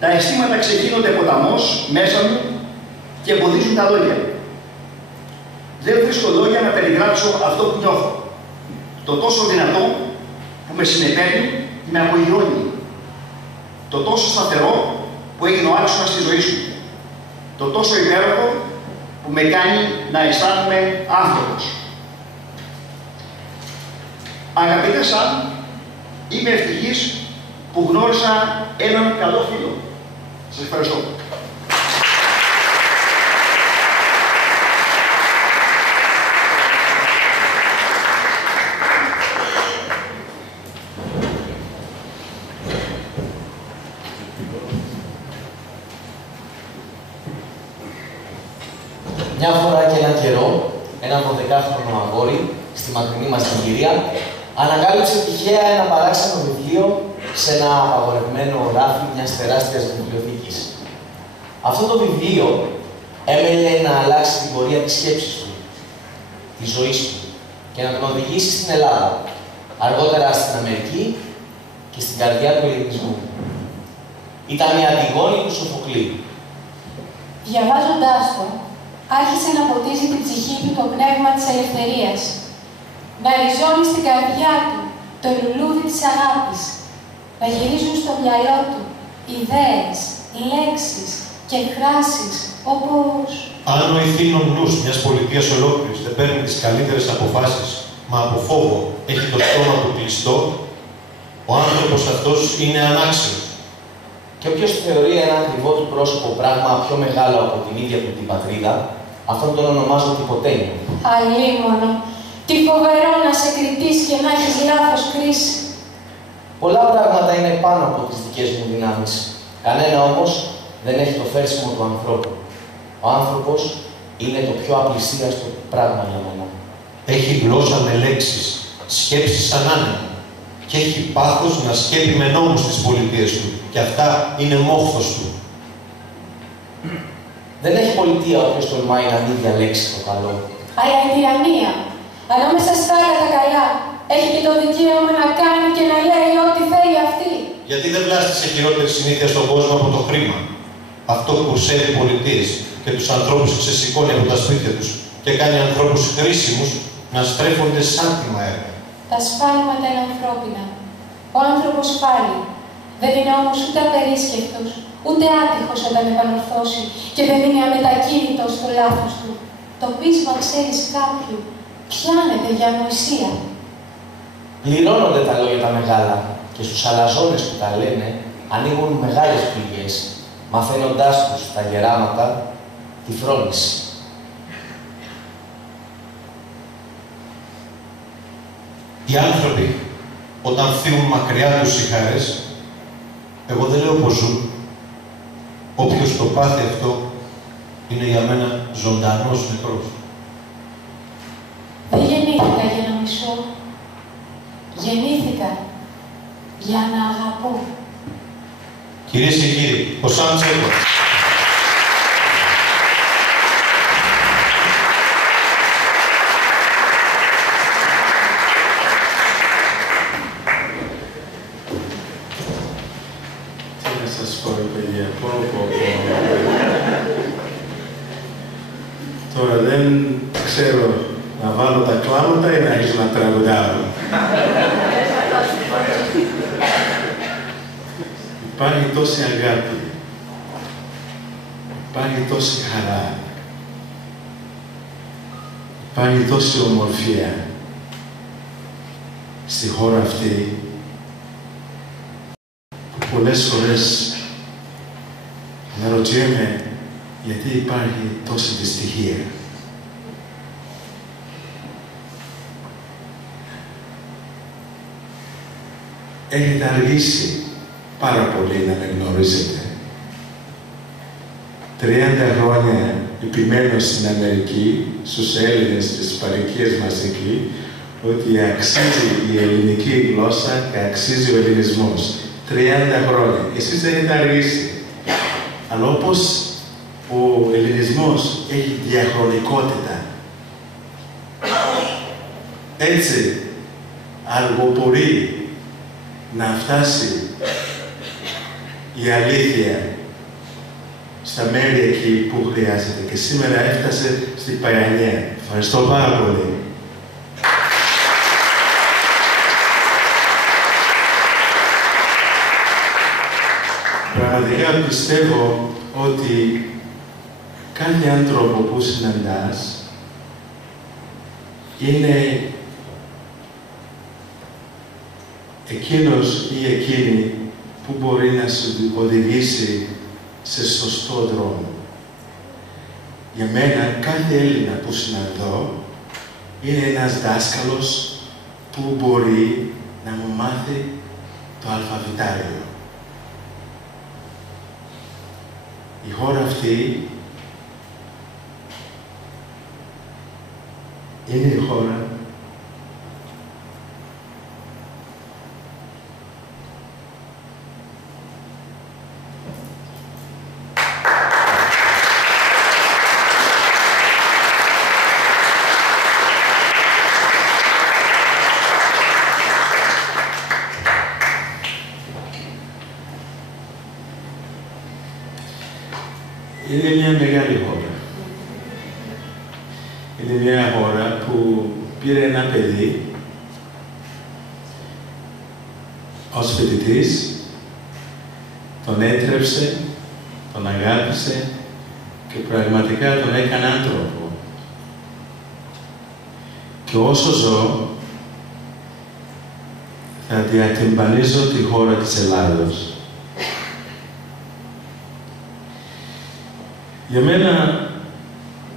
τα αισθήματα ξεκίνονται ποταμός μέσα μου και εμποδίζουν τα λόγια. Δεν βρίσκω λόγια να περιγράψω αυτό που νιώθω. Το τόσο δυνατό που με συνεπέρνει και με απογειώνει. Το τόσο σταθερό που έγινε ο άξονας της ζωής μου. Το τόσο υπέροχο που με κάνει να αισθάνομαι άνθρωπος. Αγαπητέ Σαν, είμαι ευτυχής που γνώρισα έναν καλό φίλο. Σας ευχαριστώ. Μια φορά και έναν καιρό, ένα 12χρονο αγόρι στη μακρινή μας Νιγηρία ανακάλυψε τυχαία ένα παράξενο βιβλίο σε ένα απαγορευμένο ράφι μιας τεράστιας βιβλιοθήκης. Αυτό το βιβλίο έμελε να αλλάξει την πορεία της σκέψης του, της ζωής του και να τον οδηγήσει στην Ελλάδα, αργότερα στην Αμερική και στην καρδιά του ελληνισμού. Ήταν η Αντιγόνη του Σοφοκλή. Διαβάζοντάς το, άρχισε να ποτίζει την ψυχή του το πνεύμα της ελευθερίας, να ριζώνει στην καρδιά του το λουλούδι της αγάπης, να γυρίζουν στο μυαλό του ιδέες, λέξεις και φράσεις όπως «Αν ο ηθήνων νους μιας πολιτείας ολόκληρης δεν παίρνει τις καλύτερες αποφάσεις, μα από φόβο έχει το στόμα του κλειστό, ο άνθρωπος αυτός είναι ανάξιος». Και όποιος θεωρεί ένα ακριβό του πρόσωπο πράγμα πιο μεγάλο από την ίδια του την πατρίδα, αυτόν τον ονομάζω τυποτένιο. «Αλίμονο, τι φοβερό να σε κριτήσει και να έχεις λάθος κρίση». Πολλά πράγματα είναι πάνω από τις δικές μου δυνάμεις. Κανένα όμως δεν έχει το φέρσιμο του ανθρώπου. Ο άνθρωπος είναι το πιο απλησίαστο πράγμα για μένα. Έχει γλώσσα με λέξεις, σκέψεις σαν άνεμο και έχει πάθος να σκέπει με νόμους τις πολιτείες του και αυτά είναι μόχθος του. Δεν έχει πολιτεία όποιος τολμάει να μην διαλέξει το καλό. Αλλά η τυραννία, ανάμεσα στα άλλα τα καλά, έχει και το δικαίωμα να κάνει και να λέει ό,τι θέλει αυτή. Γιατί δεν βλάστησε χειρότερη συνήθεια στον κόσμο από το χρήμα. Αυτό που κουρσεύει πολιτείες και τους ανθρώπους ξεσηκώνει από τα σπίτια τους και κάνει ανθρώπους χρήσιμους να στρέφονται σαν τιμά έργα. Τα σφάλματα είναι ανθρώπινα. Ο άνθρωπος φάλει. Δεν είναι όμως ούτε απερίσκευτος, ούτε άτυχος όταν επανορθώσει και δεν είναι αμετακίνητος στο λάθος του. Το πείσμα, ξέρεις, κάποιου πιάνεται για ανοησία. Πληρώνονται τα λόγια τα μεγάλα και στους αλαζόνες που τα λένε ανοίγουν μεγάλες πληγές, μαθαίνοντάς τους τα γεράματα τη φρόνηση. Οι άνθρωποι, όταν φύγουν μακριά τους οι χαρές, εγώ δεν λέω πως ζουν. Όποιος το πάθει αυτό, είναι για μένα ζωντανός νεκρός. Δεν γεννήθηκα για να μισώ. Γεννήθηκα για να αγαπώ. Κυρίες και κύριοι, ο Σαν Τσέκο. Τι να σας πω, παιδιά, πω. Τώρα δεν ξέρω να βάλω τα κλάματα ή να αρχίσω να τραγουδάω. Υπάρχει τόση αγάπη, υπάρχει τόση χαρά, υπάρχει τόση ομορφία στη χώρα αυτή που πολλές φορές με ρωτιέμαι γιατί υπάρχει τόση δυστυχία. Έχετε αργήσει πάρα πολύ να με γνωρίζετε. 30 χρόνια επιμένω στην Αμερική, στους Έλληνες της παροικίας μας εκεί, ότι αξίζει η ελληνική γλώσσα και αξίζει ο ελληνισμός. 30 χρόνια. Εσείς έχετε αργήσει. Αλλά όπως ο ελληνισμός έχει διαχρονικότητα, έτσι αργοπορεί να φτάσει η αλήθεια στα μέρη εκεί που χρειάζεται. Και σήμερα έφτασε στην Παϊανία. Ευχαριστώ πάρα πολύ. Πραγματικά πιστεύω ότι κάθε άνθρωπο που συναντάς είναι εκείνος ή εκείνη που μπορεί να σου οδηγήσει σε σωστό δρόμο. Για μένα, κάθε Έλληνα που συναντώ είναι ένας δάσκαλος που μπορεί να μου μάθει το αλφαβητάριο. Η χώρα αυτή είναι η χώρα Είναι μια χώρα που πήρε ένα παιδί ως φοιτητής, τον έτρεψε, τον αγάπησε και πραγματικά τον έκανε άνθρωπο. Και όσο ζω, θα διατυμπανίζω τη χώρα της Ελλάδος. Για μένα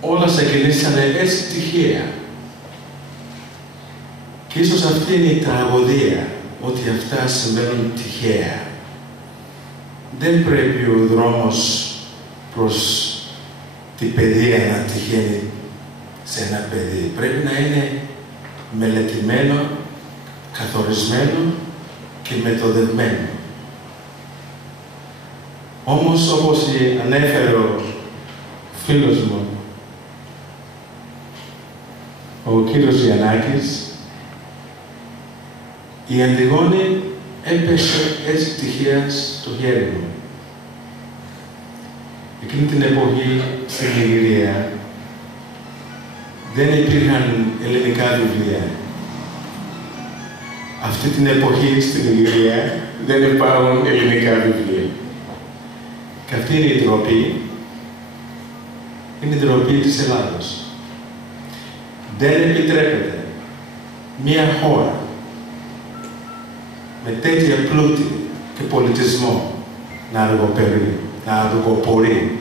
όλα ξεκινήσανε έτσι τυχαία. Και ίσως αυτή είναι η τραγωδία, ότι αυτά συμβαίνουν τυχαία. Δεν πρέπει ο δρόμος προς την παιδεία να τυχαίνει σε ένα παιδί. Πρέπει να είναι μελετημένο, καθορισμένο και μεθοδευμένο. Όμως, όπως ανέφερε ο φίλος μου, ο κύριος Γιαννάκης, η Αντιγόνη έπεσε έτσι τυχαία στο χέρι μου. Εκείνη την εποχή στην Νιγηρία δεν υπήρχαν ελληνικά βιβλία. Αυτή την εποχή στην Νιγηρία δεν υπάρχουν ελληνικά βιβλία. Και αυτή είναι η ντροπή. Είναι η ντροπή της Ελλάδος. Δεν επιτρέπεται μία χώρα με τέτοια πλούτη και πολιτισμό να αργοπορεί.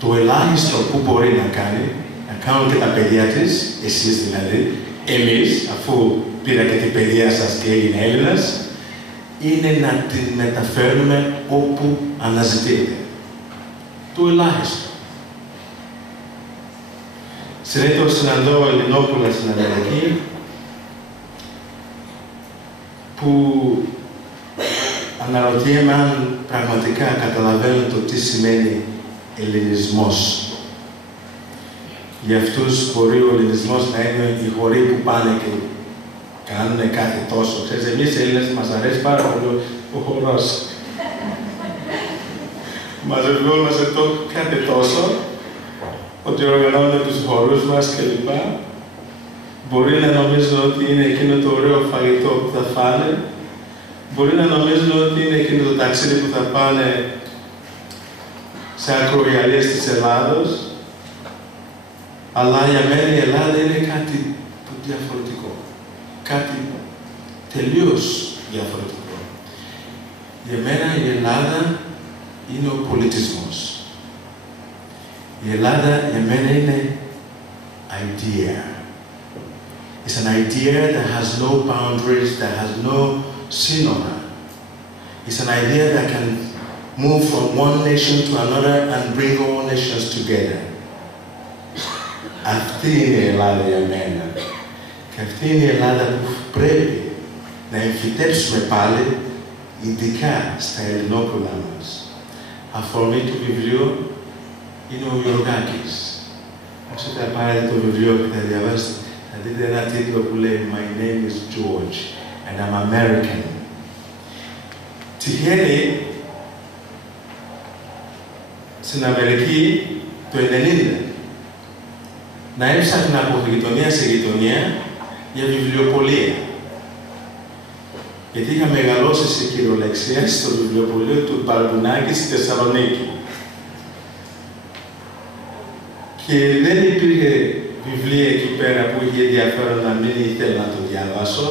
Το ελάχιστο που μπορεί να κάνει, να κάνουν και τα παιδιά της, εσείς δηλαδή, εμείς, αφού πήρα και την παιδεία σας και έγινε Έλληνας, είναι να την μεταφέρουμε όπου αναζητείτε. Το ελάχιστο. Συνήθως συναντώ Ελληνόπουλα στην Αμερική, που αναρωτιέμαι αν πραγματικά καταλαβαίνουν το τι σημαίνει ελληνισμός. Για αυτούς μπορεί ο ελληνισμός να είναι οι χωροί που πάνε και κάνουν κάτι τόσο. Ξέρεις, εμείς οι Έλληνες μας αρέσει πάρα πολύ ο χορός. Μαζευόμαστε κάτι τόσο, ότι οργανώνουμε τους χορούς μας κλπ. Μπορεί να νομίζουν ότι είναι εκείνο το ωραίο φαγητό που θα φάνε. Μπορεί να νομίζουν ότι είναι εκείνο το ταξίδι που θα πάνε σε ακρογιαλίες της Ελλάδος. Αλλά για μένα η Ελλάδα είναι κάτι διαφορετικό. Κάτι τελείως διαφορετικό. Για μένα η Ελλάδα είναι ο πολιτισμός. Η Ελλάδα για μένα είναι idea. It's an idea that has no boundaries, that has no σύνορα. It's an idea that can move from one nation to another and bring all nations together. Αυτή είναι η Ελλάδα για μένα. Και αυτή είναι η Ελλάδα που πρέπει να εμφυτέψουμε πάλι, ειδικά στα Ελληνόπουλα μας. Αφορμή του βιβλίου είναι ο Γιωργάκης. Όσο θα πάρετε το βιβλίο και θα διαβάσετε, θα δείτε ένα τίτλο που λέει «My name is George and I'm American». Τυχαίνει στην Αμερική το 1990 να έψαχνα από γειτονία σε γειτονία για βιβλιοπωλεία. Γιατί είχα μεγαλώσει σε κυριολεξία στο βιβλιοπωλείο του Μπαρμπουνάκη στη Θεσσαλονίκη. Και δεν υπήρχε βιβλία εκεί πέρα που είχε ενδιαφέρον να μην ήθελα να το διαβάσω.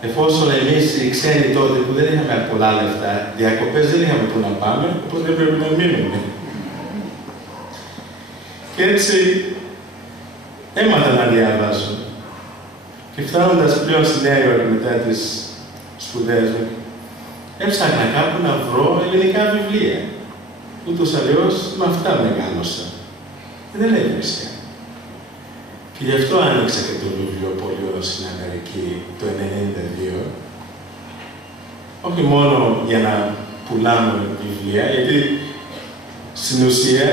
Εφόσον εμείς οι ξένοι τότε που δεν είχαμε πολλά λεφτά, διακοπές δεν είχαμε που να πάμε, οπότε πρέπει να μείνουμε. Και έτσι έμαθα να διαβάσω. Και φτάνοντας πλέον στη Νέα Υόρκη μετά τις σπουδές μου, έψαχνα κάπου να βρω ελληνικά βιβλία. Ούτως αλλιώς με αυτά μεγάλωσα. Και δεν έβρισκα. Και γι' αυτό άνοιξα και το βιβλιοπωλείο στην Αμερική το 1992. Όχι μόνο για να πουλάμε βιβλία, γιατί στην ουσία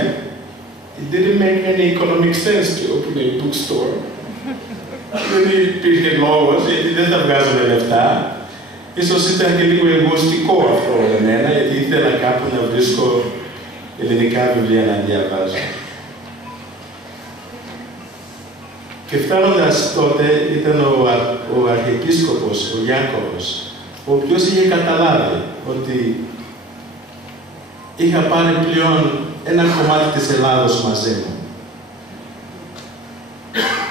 it didn't make any economic sense to open a bookstore. Δεν υπήρχε λόγος, γιατί δεν θα βγάζουμε λεφτά. Ίσως ήταν και λίγο εγωιστικό αυτό για μένα, γιατί ήθελα κάπου να βρίσκω ελληνικά βιβλία να διαβάζω. Και φτάνοντας τότε ήταν ο Αρχιεπίσκοπος, ο Ιάκωβος, ο οποίος είχε καταλάβει ότι είχα πάρει πλέον ένα κομμάτι της Ελλάδος μαζί μου.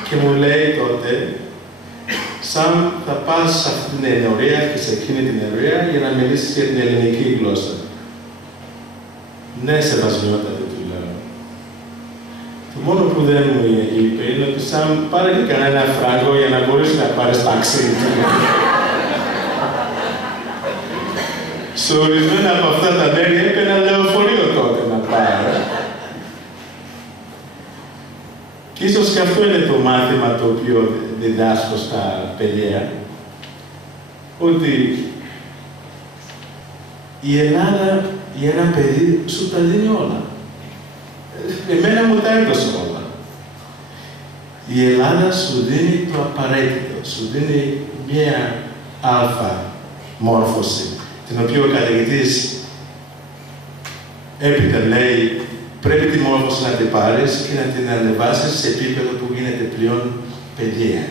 Και μου λέει τότε, σαν θα πας σε αυτή την ενορία και σε εκείνη την ενορία για να μιλήσεις για την ελληνική γλώσσα. Ναι, σεβασμιότατε, του λέω. Το μόνο που δεν μου είπε είναι ότι σαν πάρε και κανένα φράγκο για να μπορείς να πάρεις ταξίδι. Σε ορισμένα από αυτά τα μέρη έπαιρνε ένα λεωφορείο τότε να πάρει. Και ίσως και αυτό είναι το μάθημα το οποίο διδάσκω στα παιδιά, ότι η Ελλάδα για ένα παιδί σου τα δίνει όλα. Εμένα μου τα έδωσε όλα. Η Ελλάδα σου δίνει το απαραίτητο, σου δίνει μία αλφα μόρφωση, την οποία ο καθηγητής έπειτα λέει πρέπει τη μόρφωση να την πάρεις και να την ανεβάσεις σε επίπεδο που γίνεται πλέον παιδεία.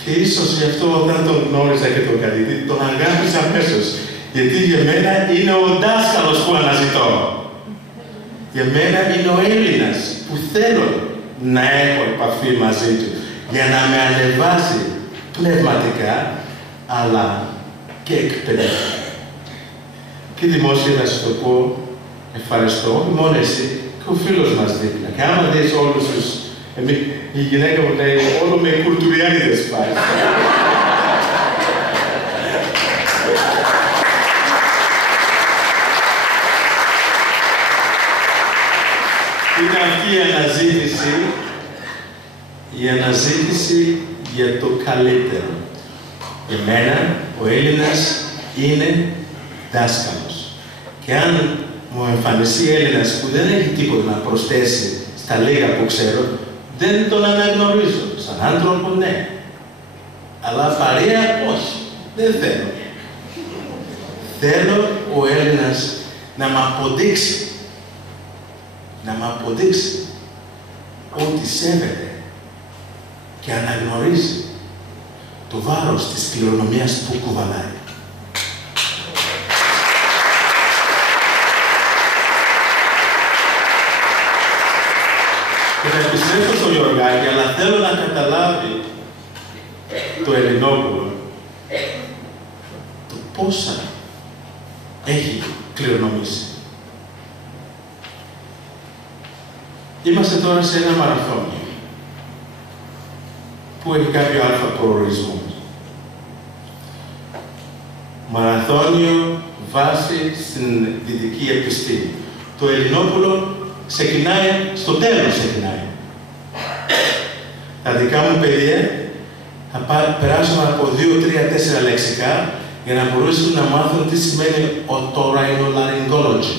Και ίσως γι' αυτό όταν τον γνώρισα και τον καθηγητή, τον αγάπησα αμέσως. Γιατί για μένα είναι ο δάσκαλος που αναζητώ. Για μένα είναι ο Έλληνας που θέλω να έχω επαφή μαζί του για να με ανεβάσει πνευματικά, αλλά και εκπαιδευτικά. Και δημόσια να σου το πω, ευχαριστώ, όχι μόνο εσύ, και ο φίλος μας δίπλα. Και άμα δεις όλους τους... η γυναίκα μου λέει, όλο με κουλτουριάνιδες πάει. Είναι αυτή η αναζήτηση για το καλύτερο. Για μένα, ο Έλληνας είναι δάσκαλος. Και αν μου εμφανιστεί Έλληνας που δεν έχει τίποτα να προσθέσει στα λίγα που ξέρω, δεν τον αναγνωρίζω. Σαν άνθρωπο, ναι. Αλλά παρέα, όχι. Δεν θέλω. Θέλω ο Έλληνας να μ' αποδείξει. Να μ' αποδείξει ότι σέβεται και αναγνωρίζει το βάρος της κληρονομιάς που κουβαλάει. Και θα επιστρέψω στο Γιωργάκη, αλλά θέλω να καταλάβει το Ελληνόπουλο το πόσα έχει κληρονομήσει. Είμαστε τώρα σε ένα μαραθώνιο που έχει κάποιο αλφα προορισμό. Μαραθώνιο βάση στην δυτική επιστήμη. Το Ελληνόπουλο ξεκινάει, στο τέλος ξεκινάει. Τα δικά μου παιδιά θα περάσουν από 2, 3, 4 λεξικά για να μπορέσουν να μάθουν τι σημαίνει otorhinolaryngology.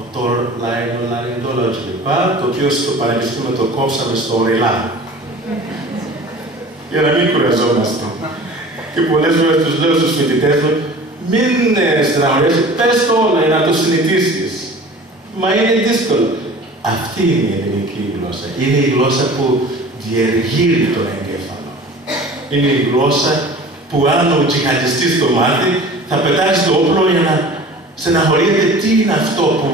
Otorhinolaryngology, το οποίο στο πανεπιστήμιο το κόψαμε στο οριλά. Για να μην κουραζόμαστε. Και πολλές φορές τους λέω στους φοιτητές μου, μην στεναχωριέσαι, πες το όλα για να το συνηθίσεις. Μα είναι δύσκολο. Αυτή είναι η ελληνική γλώσσα. Είναι η γλώσσα που διεργύρει τον εγκέφαλο. Είναι η γλώσσα που αν ο τζιχαντιστής το μάθει, θα πετάξει το όπλο για να στεναχωρείται τι είναι αυτό που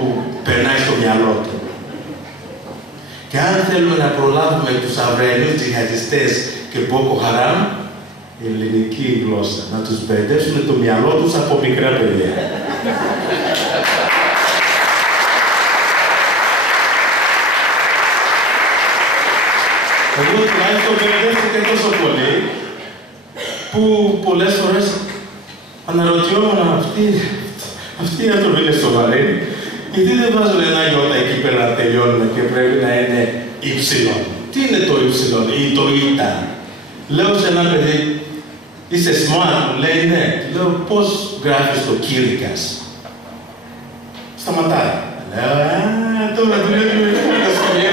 περνάει στο μυαλό του. Και αν θέλουμε να προλάβουμε τους αυριανούς τζιχαντιστές και Μπόκο Χαράμ, η ελληνική γλώσσα, να τους μπερδέψουμε το μυαλό τους από μικρά παιδιά. Εγώ τουλάχιστον μπερδεύτηκα τόσο πολύ, που πολλές φορές αναρωτιόμουν αυτοί οι άνθρωποι είναι σοβαροί, γιατί δεν βάζουν ένα γιώτα εκεί πέρα να τελειώνουν και πρέπει να είναι ύψιλον. Τι είναι το ύψιλον ή το ήτα? Λέω σε ένα παιδί, είσαι smart, μου λέει ναι. Λέω πώς γράφεις το κήρυκας? Σταματάει. Λέω, τώρα δουλεύει τα σχολεία.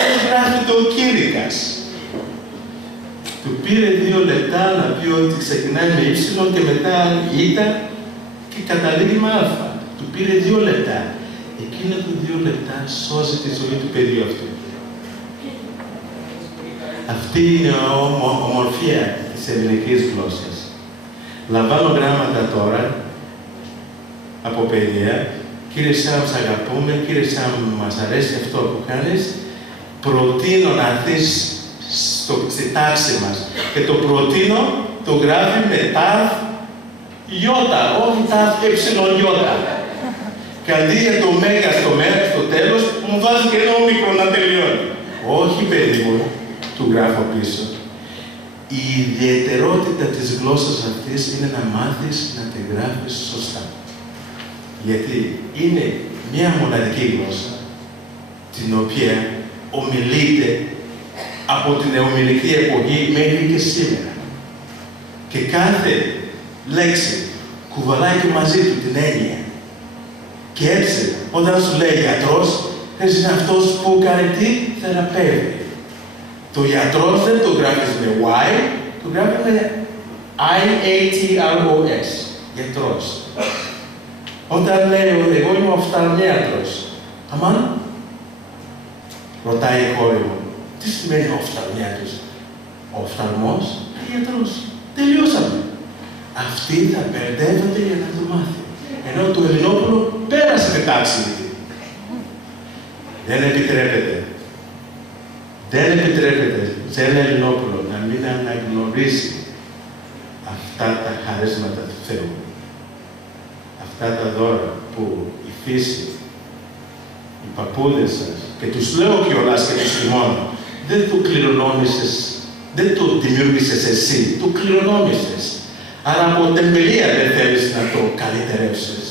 Πώς γράφει το κήρυκας? Του πήρε 2 λεπτά να πει ότι ξεκινάει με ύψιλον και μετά ήτα και καταλήγει με αλφα. Του πήρε 2 λεπτά. Εκείνα τα 2 λεπτά σώζει τη ζωή του παιδιού αυτού. αυτή είναι η ομορφία της ελληνικής γλώσσας. Λαμβάνω γράμματα τώρα από παιδιά. Κύριε Σάμ, σ' αγαπούμε, κύριε Σάμ, μας αρέσει αυτό που κάνεις. Προτείνω να έρθεις στη τάξη μας. Και το προτείνω, το γράφει με ταφ γιώτα, όχι ταφ εψιλον-γιώτα. Και αντί για το μέγα στο τέλος, μου βάζει και ένα όμικρο να τελειώνει. Όχι, παιδί μου, του γράφω πίσω. Η ιδιαιτερότητα της γλώσσας αυτής είναι να μάθεις να τη γράφεις σωστά. Γιατί είναι μια μοναδική γλώσσα, την οποία ομιλείται από την νεομιλική εποχή μέχρι και σήμερα. Και κάθε λέξη κουβαλάει και μαζί του την έννοια. Και έτσι, όταν σου λέει γιατρός, είναι αυτός που κάνει τι, θεραπεύει. Το γιατρός δεν το γράφεις με Y, το γράφεις με I-A-T-R-O-S. Γιατρός. Όταν λέει εγώ είμαι οφθαλμίατρος, αμάν, ρωτάει η κόρη μου, τι σημαίνει οφθαλμίατρος? Ο οφθαλμός είναι γιατρός. Τελειώσαμε. Αυτοί θα μπερδεύονται για να το μάθει. Ενώ το Ελληνόπουλο πέρασε την τάξη. Δεν επιτρέπεται. Δεν επιτρέπεται σε ένα Ελληνόπουλο να μην αναγνωρίσει αυτά τα χαρίσματα του Θεού. Αυτά τα δώρα που η φύση, οι παππούδες σας, και τους λέω κιόλας και τους θυμώνω, δεν το κληρονόμησες, δεν το δημιούργησες εσύ, το κληρονόμησες. Άρα από τεμπελία δεν θέλεις να το καλυτερεύσεις.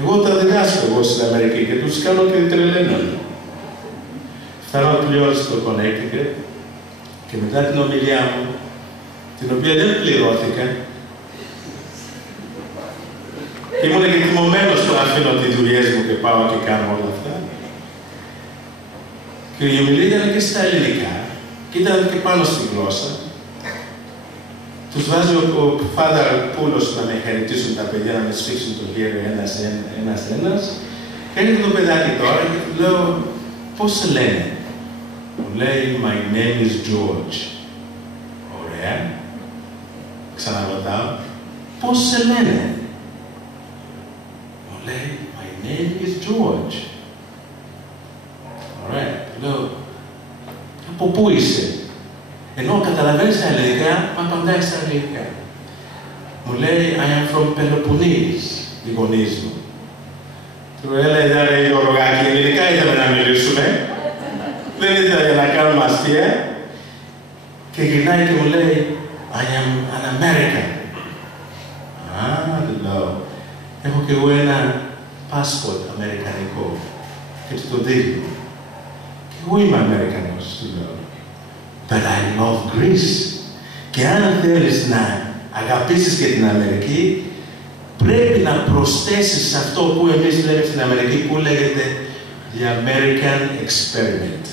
Εγώ τα διδάσκω εγώ στην Αμερική και τους κάνω και τρελαίνουν. Φτάνω πλέον στο Connecticut και μετά την ομιλία μου, την οποία δεν πληρώθηκα, και ήμουν και τιμωμένος που αφήνω τις δουλειές μου και πάω και κάνω όλα αυτά. Και η ομιλία ήταν και στα ελληνικά, και ήταν και πάνω στη γλώσσα. Τους βάζει ο Father Πούλος να με χαιρετήσουν τα παιδιά, να με σφίξουν το χέρι ένας. Και έρχεται το παιδάκι τώρα και του λέω, πώς σε λένε? Μου λέει, my name is George. Ωραία. Ξαναρωτάω, πώς σε λένε? Μου λέει, my name is George. Ωραία. Λέω, από πού είσαι? Ενώ καταλαβαίνεις τα ελληνικά, μα απαντάει στα ελληνικά. Μου λέει, I am from Peloponnese, οι γονείς μου. Του έλα, ρε Γιώργακη, ελληνικά είδαμε να μιλήσουμε. Δεν ήθελα για να κάνουμε αστεία. Και γυρνάει και μου λέει, I am an American. Α, λέω, έχω κι εγώ ένα passport αμερικανικό. Και του το δείχνω. Και εγώ είμαι Αμερικανός, του λέω. But I love Greece. Και αν θέλεις να αγαπήσεις και την Αμερική, πρέπει να προσθέσεις αυτό που εμείς λέμε στην Αμερική, που λέγεται The American Experiment.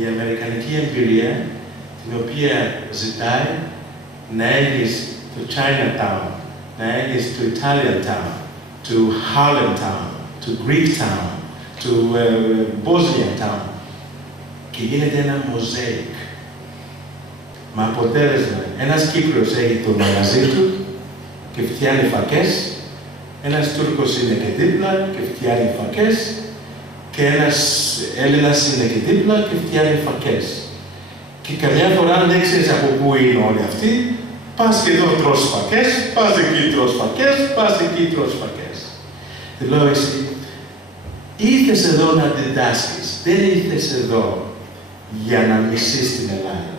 Η αμερικανική εμπειρία, την οποία ζητάει να έχεις το Chinatown, να έχεις το Italian Town, το Harlem Town, το Greek Town, to Bosnia Town, και γίνεται ένα μοζέικ. Με αποτέλεσμα, ένας Κύπριος έχει το μαγαζί του και φτιάνει φακές, ένας Τούρκος είναι και δίπλα και φτιάνει φακές, και ένας Έλληνας είναι και δίπλα και φτιάνει φακές. Και καμιά φορά αν δεν ξέρεις από πού είναι όλοι αυτοί, πας και εδώ τρως φακές, πας εκεί τρως φακές, πας εκεί τρως φακές. Τι λέω εσύ, ήρθες εδώ να διδάσκεις, δεν ήρθες εδώ για να μισείς την Ελλάδα.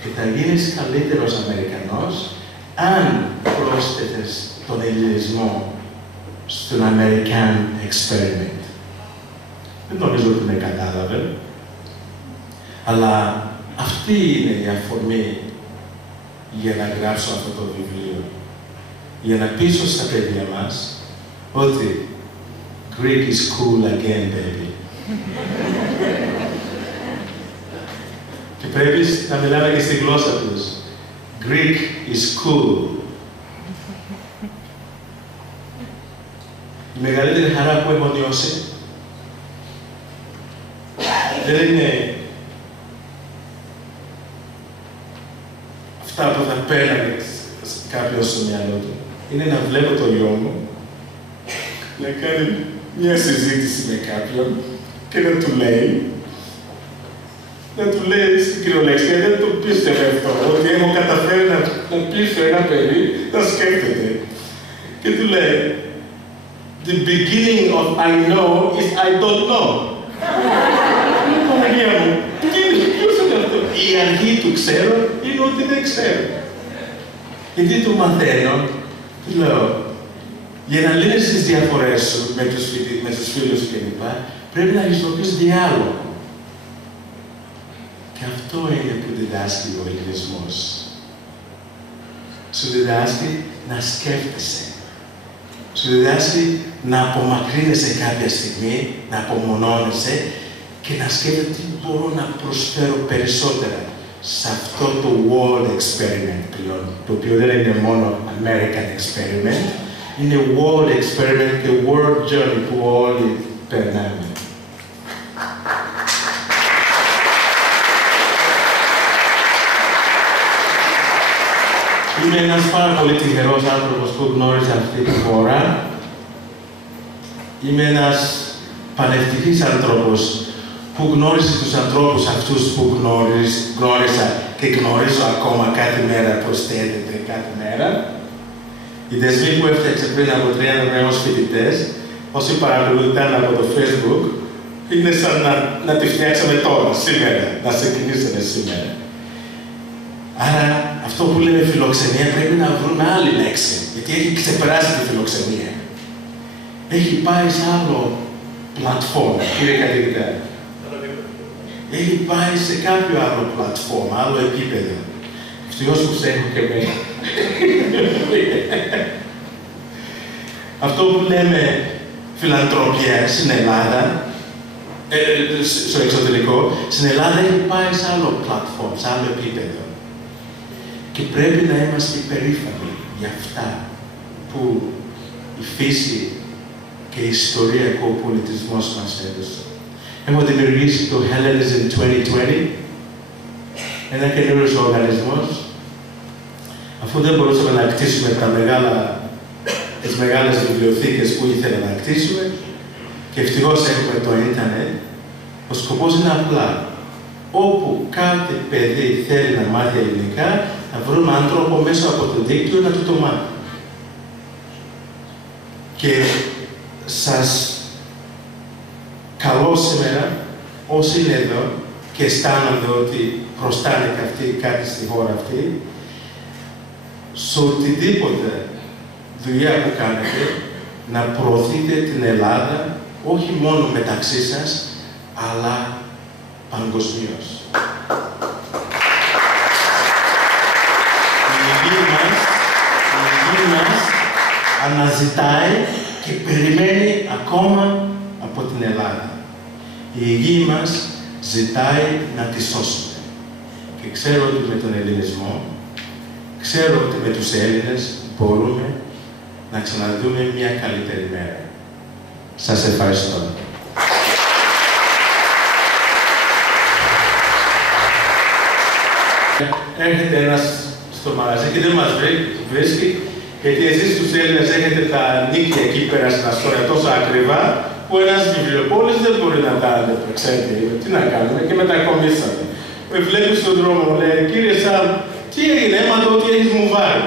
Και θα γίνεις καλύτερος Αμερικανός αν πρόσθετες τον ελληνισμό στον American Experiment. Δεν νομίζω ότι με κατάλαβε, αλλά αυτή είναι η αφορμή για να γράψω αυτό το βιβλίο. Για να πείσω στα παιδιά μας ότι Greek is cool again, baby. Και πρέπει να μιλάμε και στη γλώσσα τους. Greek is cool. Η μεγαλύτερη χαρά που έχω νιώσει δεν είναι αυτά που θα πέρανε κάποιος στο μυαλό του. Είναι να βλέπω το γιο μου να κάνει μια συζήτηση με κάποιον και να του λέει, στην κυριολεξία, δεν το πίστευε αυτό, ότι έχω καταφέρει να πείσω ένα παιδί να σκέφτεται. Και του λέει, the beginning of I know is I don't know. Είναι Παναγία μου. Ποιος είναι αυτό? Η αρχή του ξέρω είναι ότι δεν ξέρω. Γιατί του μαθαίνω, του λέω, για να λύνεις τις διαφορές σου με τους φίλους σου κλπ. Πρέπει να χρησιμοποιείς διάλογο. Και αυτό είναι που διδάσκει ο ελληνισμός. Σου διδάσκει να σκέφτεσαι. Σου διδάσκει να απομακρύνεσαι κάποια στιγμή, να απομονώνεσαι και να σκέφτεσαι τι μπορώ να προσφέρω περισσότερα σε αυτό το world experiment πλέον, το οποίο δεν είναι μόνο American experiment, είναι world experiment και world journey που όλοι περνάμε. Είμαι ένας πάρα πολύ τυχερός άνθρωπος που γνώριζε αυτή τη χώρα. Είμαι ένας πανευτυχής άνθρωπος που γνώρισε τους ανθρώπους αυτούς που γνώρισα και γνωρίζω ακόμα κάθε μέρα, προσθέτεται κάθε μέρα. Οι δεσμοί που έφτιαξε πριν από 30 νέους φοιτητές, όσοι παρακολουθούν από το Facebook, είναι σαν να τη φτιάξαμε τώρα, σήμερα, να ξεκινήσαμε σήμερα. Άρα, αυτό που λέμε φιλοξενία πρέπει να βρούμε άλλη λέξη, γιατί έχει ξεπεράσει τη φιλοξενία. Έχει πάει σε άλλο πλατφόρμα, κύριε καθηγητά. Έχει πάει σε κάποιο άλλο πλατφόρμα, άλλο επίπεδο. Ευτυχώς που σε έχω και εμένα. Αυτό που λέμε φιλανθρωπία στην Ελλάδα, στο εξωτερικό, στην Ελλάδα έχει πάει σε άλλο πλατφόρμα, σε άλλο επίπεδο. Και πρέπει να είμαστε περήφανοι για αυτά που η φύση και η ιστορία και ο πολιτισμός μας έδωσε. Έχουμε δημιουργήσει το Hellenism 2020, ένα καινούριος οργανισμός. Αφού δεν μπορούσαμε να κτίσουμε τις μεγάλες βιβλιοθήκες που ήθελα να κτίσουμε, και ευτυχώς έχουμε το ίντερνετ, ο σκοπός είναι απλά. Όπου κάθε παιδί θέλει να μάθει ελληνικά, να βρούμε έναν τρόπο μέσα από το δίκτυο να του το μάθει. Και σας καλώ σήμερα, όσοι είναι εδώ και αισθάνονται ότι προστάνε κάτι στη χώρα αυτή, σε οτιδήποτε δουλειά που κάνετε, να προωθείτε την Ελλάδα, όχι μόνο μεταξύ σας, αλλά παγκοσμίως. Η γη μας αναζητάει και περιμένει ακόμα από την Ελλάδα. Η γη μας ζητάει να τη σώσουμε. Και ξέρω ότι με τον ελληνισμό, ξέρω ότι με τους Έλληνες μπορούμε να ξαναδούμε μια καλύτερη μέρα. Σας ευχαριστώ. Έρχεται ένας στο μαγαζί και δεν μας βρίσκει, γιατί εσείς τους Έλληνες έχετε τα νίκια εκεί πέρα στην Αστόρια τόσο ακριβά, που ένας βιβλιοπόλης δεν μπορεί να τα αντεπρε, ξέρετε, τι να κάνουμε, και μετακομίσαμε. Με βλέπει στον δρόμο, μου λέει, κύριε Σαμ, τι έγινε, έμαθα ότι έχεις μουβάρει.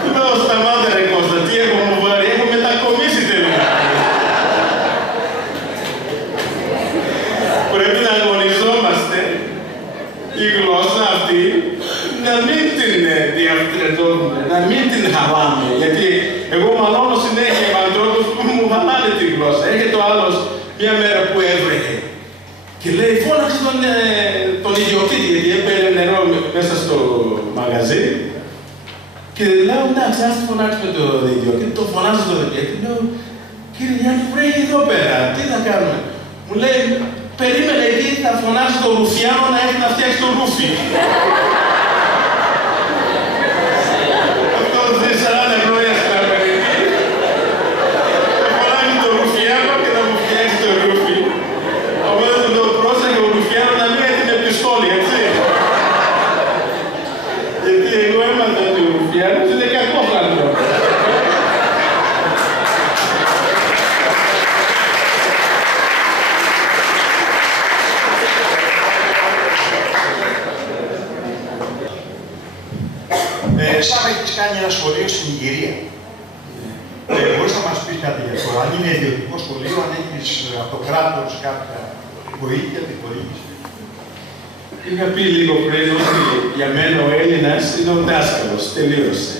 Του λέω, σταμάτα ρε Κώστα, τι έχω μουβάρει, έχω μετακομίσει τελικά. Πρέπει να αγωνιζόμαστε η γλώσσα αυτή, να μην την διαφτρετώνουμε, να μην την χαλάμε. Γιατί εγώ μαλώνω συνέχεια με ανθρώπους που μου χαλάνε τη γλώσσα. Έρχεται ο άλλος μια μέρα που έβρεχε και λέει, φώναξε τον ιδιοκτήτη, γιατί έπαιρνε νερό μέσα στο μαγαζί. Και λέω, εντάξει, ας τη φωνάξουμε τον ιδιοκτήτη. Το φωνάζω τον ιδιοκτήτη. Λέω, κύριε Γιάννη, βρέχει εδώ πέρα, τι θα κάνουμε. Μου λέει, περίμενε, γιατί θα φωνάξει τον Ρουφιάνο να έρθει να φτιάξει το ρούφι. Αυτό ζει 40 χρόνια στην Αμερική. Θα φωνάξει τον Ρουφιάνο. Σαν να έχεις κάνει ένα σχολείο στην Ιγυρία. Μπορείς να μας πεις κάτι για αυτό, αν είναι ιδιωτικό σχολείο, αν έχεις από το κράτος κάποια βοήθεια, τη χορήγηση. Είχα πει λίγο πριν ότι για μένα ο Έλληνας είναι ο δάσκαλος, τελείωσε.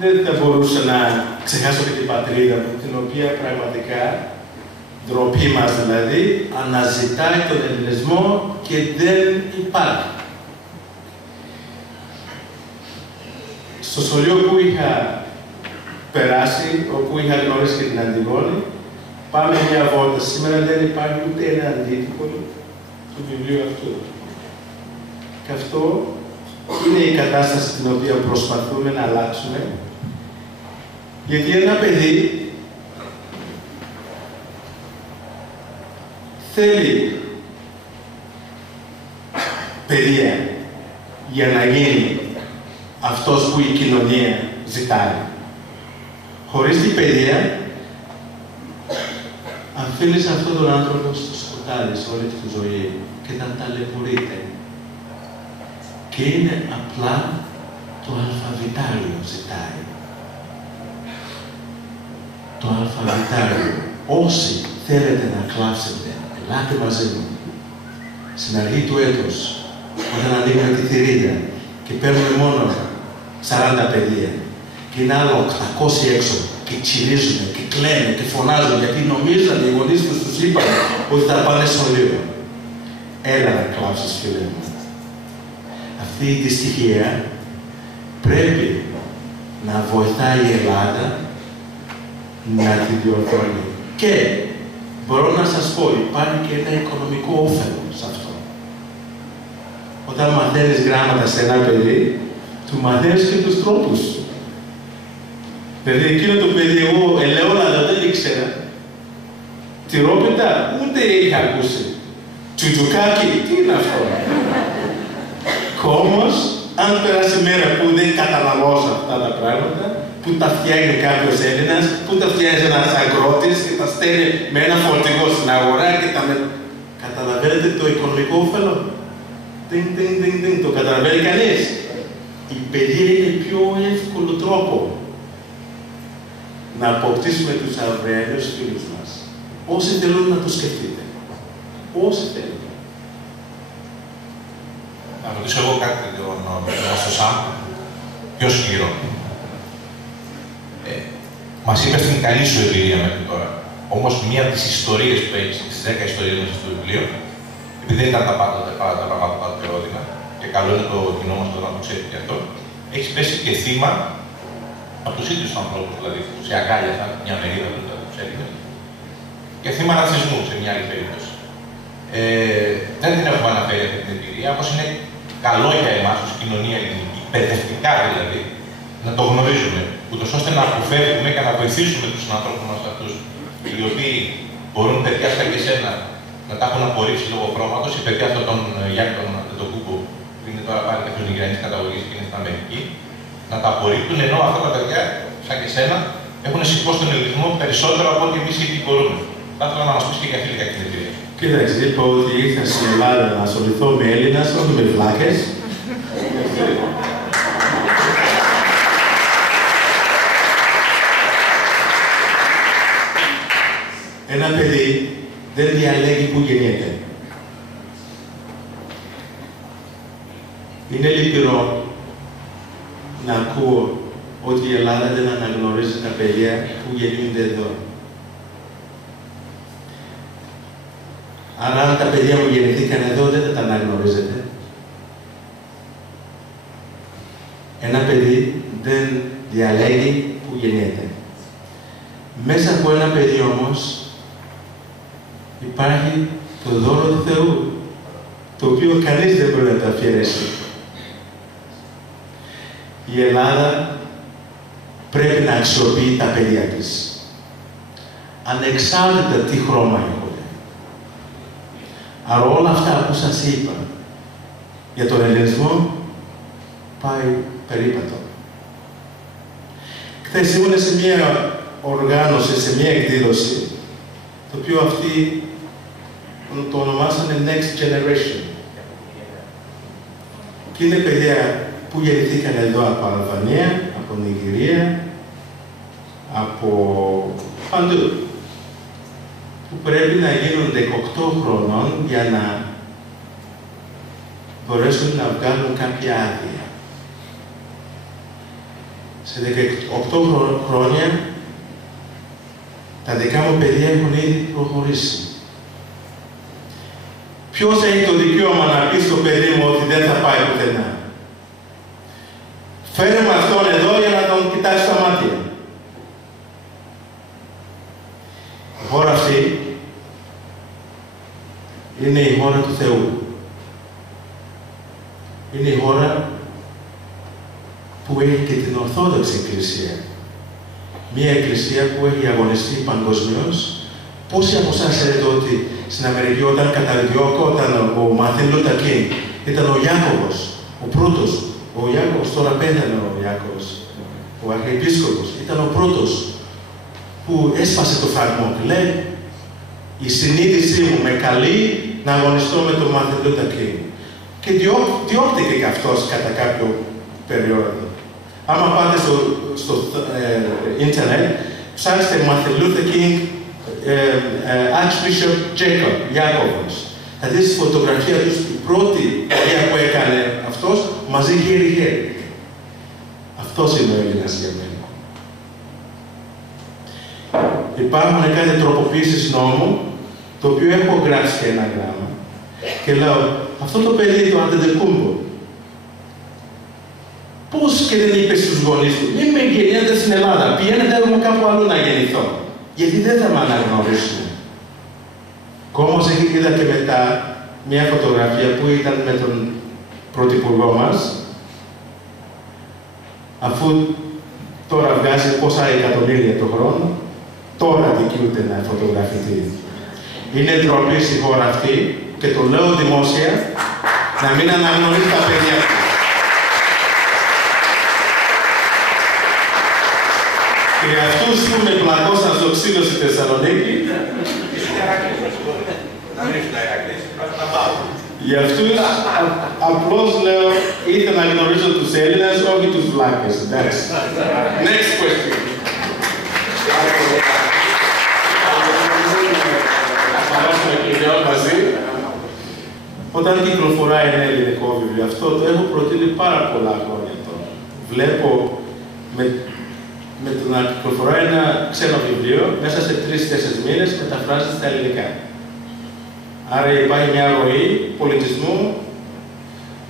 Δεν θα μπορούσα να ξεχάσω και την πατρίδα μου, την οποία πραγματικά, ντροπή μας δηλαδή, αναζητάει τον ελληνισμό και δεν υπάρχει. Στο σχολείο που είχα περάσει, όπου είχα γνωρίσει και την Αντιγόνη, πάμε μια βόλτα. Σήμερα δεν υπάρχει ούτε ένα αντίτυπο του βιβλίου αυτού. Και αυτό είναι η κατάσταση την οποία προσπαθούμε να αλλάξουμε, γιατί ένα παιδί θέλει παιδεία για να γίνει αυτός που η κοινωνία ζητάει. Χωρίς την παιδεία, αφήνεις αυτόν τον άνθρωπο στο σκοτάδι σε όλη τη ζωή και θα ταλαιπωρείται. Και είναι απλά το αλφαβητάριο ζητάει. Το αλφαβητάριο. Όσοι θέλετε να κλάψετε, ελάτε μαζί μου. Στην αρχή του έτους, όταν ανοίγουμε τη θηρίδα και παίρνουμε μόνο 40 παιδεία και είναι άλλο 800 έξω και τσιρίζουν και κλαίνουν και φωνάζουν γιατί νομίζανε οι γονείς τους είπαν ότι θα πάνε σχολείο. Έλα να κλάψεις, φίλε μου. Αυτή η δυστυχία πρέπει να βοηθάει η Ελλάδα να τη διορθώνει. Και μπορώ να σας πω, υπάρχει και ένα οικονομικό όφελος σε αυτό. Όταν μαθαίνεις γράμματα σε ένα παιδί, του μαθαίνεις και τους τρόπους. Δηλαδή εκείνο το παιδί, εγώ ελαιόλαδα δεν ήξερα. Τυρόπιτα ούτε είχα ακούσει. Τσουτσουκάκι, τι είναι αυτό. Και όμως, αν περάσει μέρα που δεν καταλαβαίνω αυτά τα πράγματα, που τα φτιάχνει κάποιος Έλληνας, που τα φτιάχνει ένας αγρότης και τα στέλνει με ένα φορτηγό στην αγορά και τα με... Καταλαβαίνετε το οικονομικό όφελο. Το καταλαβαίνει κανείς. Η παιδεία είναι πιο εύκολο τρόπο να αποκτήσουμε τους αυριανούς φίλους μας. Όσοι θέλουν να το σκεφτείτε. Όσοι θέλουν. Να ρωτήσω εγώ κάτι στο ΣΑΜ, πιο σκληρό. Μας είπες την καλή σου εμπειρία μέχρι τώρα. Όμως, μία από τις ιστορίες που έχεις, τις 10 ιστορίες μέσα στο βιβλίο, επειδή δεν ήταν τα πράγματα που τα έδινα, και καλό είναι το κοινό μας να το ξέρει και αυτό, έχεις πέσει και θύμα από τους ίδιους ανθρώπους, δηλαδή σε αγκάλια, σαν μια μερίδα που τους έδινε, και θύμα ρατσισμού σε μια άλλη περίπτωση. Δεν την έχουμε αναφέρει αυτή την εμπειρία, όπως είναι καλό για εμάς ως κοινωνία ελληνική, παιδευτικά δηλαδή, να το γνωρίζουμε, ούτως ώστε να αποφεύγουμε και να βοηθήσουμε τους ανθρώπους μας αυτούς, οι οποίοι μπορούν παιδιά σαν και εσένα να τα έχουν απορρίψει λόγω χρώματος, οι παιδιά αυτών των Γιάννη τον Αντετοκούμπο, που είναι τώρα πάλι κάποιος νιγηριανής καταγωγής και είναι στην Αμερική, να τα απορρίπτουν, ενώ αυτά τα παιδιά, σαν και εσένα, έχουν σηκώσει τον ελληνισμό περισσότερο από ό,τι εμείς ήδη μπορούμε. Θα ήθελα να μας πεις και για αυτή την εμπειρία. Κοίταξε, είπα ότι ήρθα στην Ελλάδα να ασχοληθώ με Έλληνας, όχι με βλάκες. Ένα παιδί δεν διαλέγει που γεννιέται. Είναι λυπηρό να ακούω ότι η Ελλάδα δεν αναγνωρίζει τα παιδιά που γεννιούνται εδώ. Αλλά αν τα παιδιά μου γεννηθήκαν εδώ, δεν θα τα αναγνωρίζετε. Ένα παιδί δεν διαλέγει που γεννιέται. Μέσα από ένα παιδί όμως υπάρχει το δώρο του Θεού, το οποίο κανείς δεν μπορεί να το αφιερέσει. Η Ελλάδα πρέπει να αξιοποιεί τα παιδιά της, ανεξάρτητα τι χρώμα έχουν. Αλλά όλα αυτά που σας είπα για τον ελληνισμό πάει περίπατο. Χθες ήμουν σε μια οργάνωση, σε μια εκδήλωση, το οποίο αυτοί το ονομάσανε Next Generation. Και είναι παιδιά που γεννηθήκαν εδώ από Αλβανία, από Νιγηρία, από παντού, που πρέπει να γίνουν 18 χρονών για να μπορέσουν να βγάλουν κάποια άδεια. Σε 18 χρόνια τα δικά μου παιδιά έχουν ήδη προχωρήσει. Ποιος έχει το δικαίωμα να πει στο παιδί μου ότι δεν θα πάει πουθενά? Φέρε με αυτόν εδώ για να τον κοιτάξει στα μάτια. Η χώρα αυτή είναι η χώρα του Θεού. Είναι η χώρα που έχει και την Ορθόδοξη Εκκλησία. Μία εκκλησία που έχει αγωνιστεί παγκοσμίως. Πόσοι από εσάς ξέρετε ότι στην Αμερική όταν καταδιώκονταν ο Μάρτιν Λούθερ Κίνγκ ήταν ο Ιάκωβος, ο πρώτος. Ο Ιάκωβος, τώρα πέθανε ο Ιάκωβος, ο Αρχιεπίσκοπος, ήταν ο πρώτος που έσπασε το φραγμό. Λέει, η συνείδησή μου με καλεί να αγωνιστώ με τον Μάρτιν Λούθερ Κίνγκ. Και διώκτηκε και αυτός κατά κάποιο περίοδο. Άμα πάτε στο ίντερνετ, ψάξτε Μάρτιν Λούθερ Κίνγκ, Archbishop Jacob, Ιάκωβος. Θα δεις τη φωτογραφία του, η πρώτη πορεία που έκανε αυτός, μαζί χέρι-χέρι. Αυτός είναι ο Έλληνας για μένα. Υπάρχουν κάτι τροποποίησεις νόμου, το οποίο έχω γράψει και ένα γράμμα. Και λέω, αυτό το παιδί, το Αντετεκούμπο, πώς και δεν είπε στους γονείς του, μην με γεννιέται στην Ελλάδα, πηγαίνετε εγώ κάπου αλλού να γεννηθώ. Γιατί δεν θα με αναγνωρίσουν. Όμως είδα και μετά μια φωτογραφία που ήταν με τον πρωθυπουργό μας, αφού τώρα βγάζει πόσα εκατομμύρια το χρόνο, τώρα δικαιούται να φωτογραφηθεί. Είναι ντροπή στη χώρα αυτή και το λέω δημόσια να μην αναγνωρίσει τα παιδιά του. Και για αυτούς που με πλακώσαν στο ξύλο στη Θεσσαλονίκη, για αυτούς απλώς λέω ήθελα να γνωρίζω τους Έλληνες, όχι τους βλάκες. Εντάξει. Next question. Όταν κυκλοφοράει ένα ελληνικό βιβλίο, αυτό το έχω προτείνει πάρα πολλά χρόνια τώρα. Βλέπω με το να κυκλοφοράει ένα ξένο βιβλίο, μέσα σε 3-4 μήνες μεταφράζεται στα ελληνικά. Άρα υπάρχει μια ροή πολιτισμού.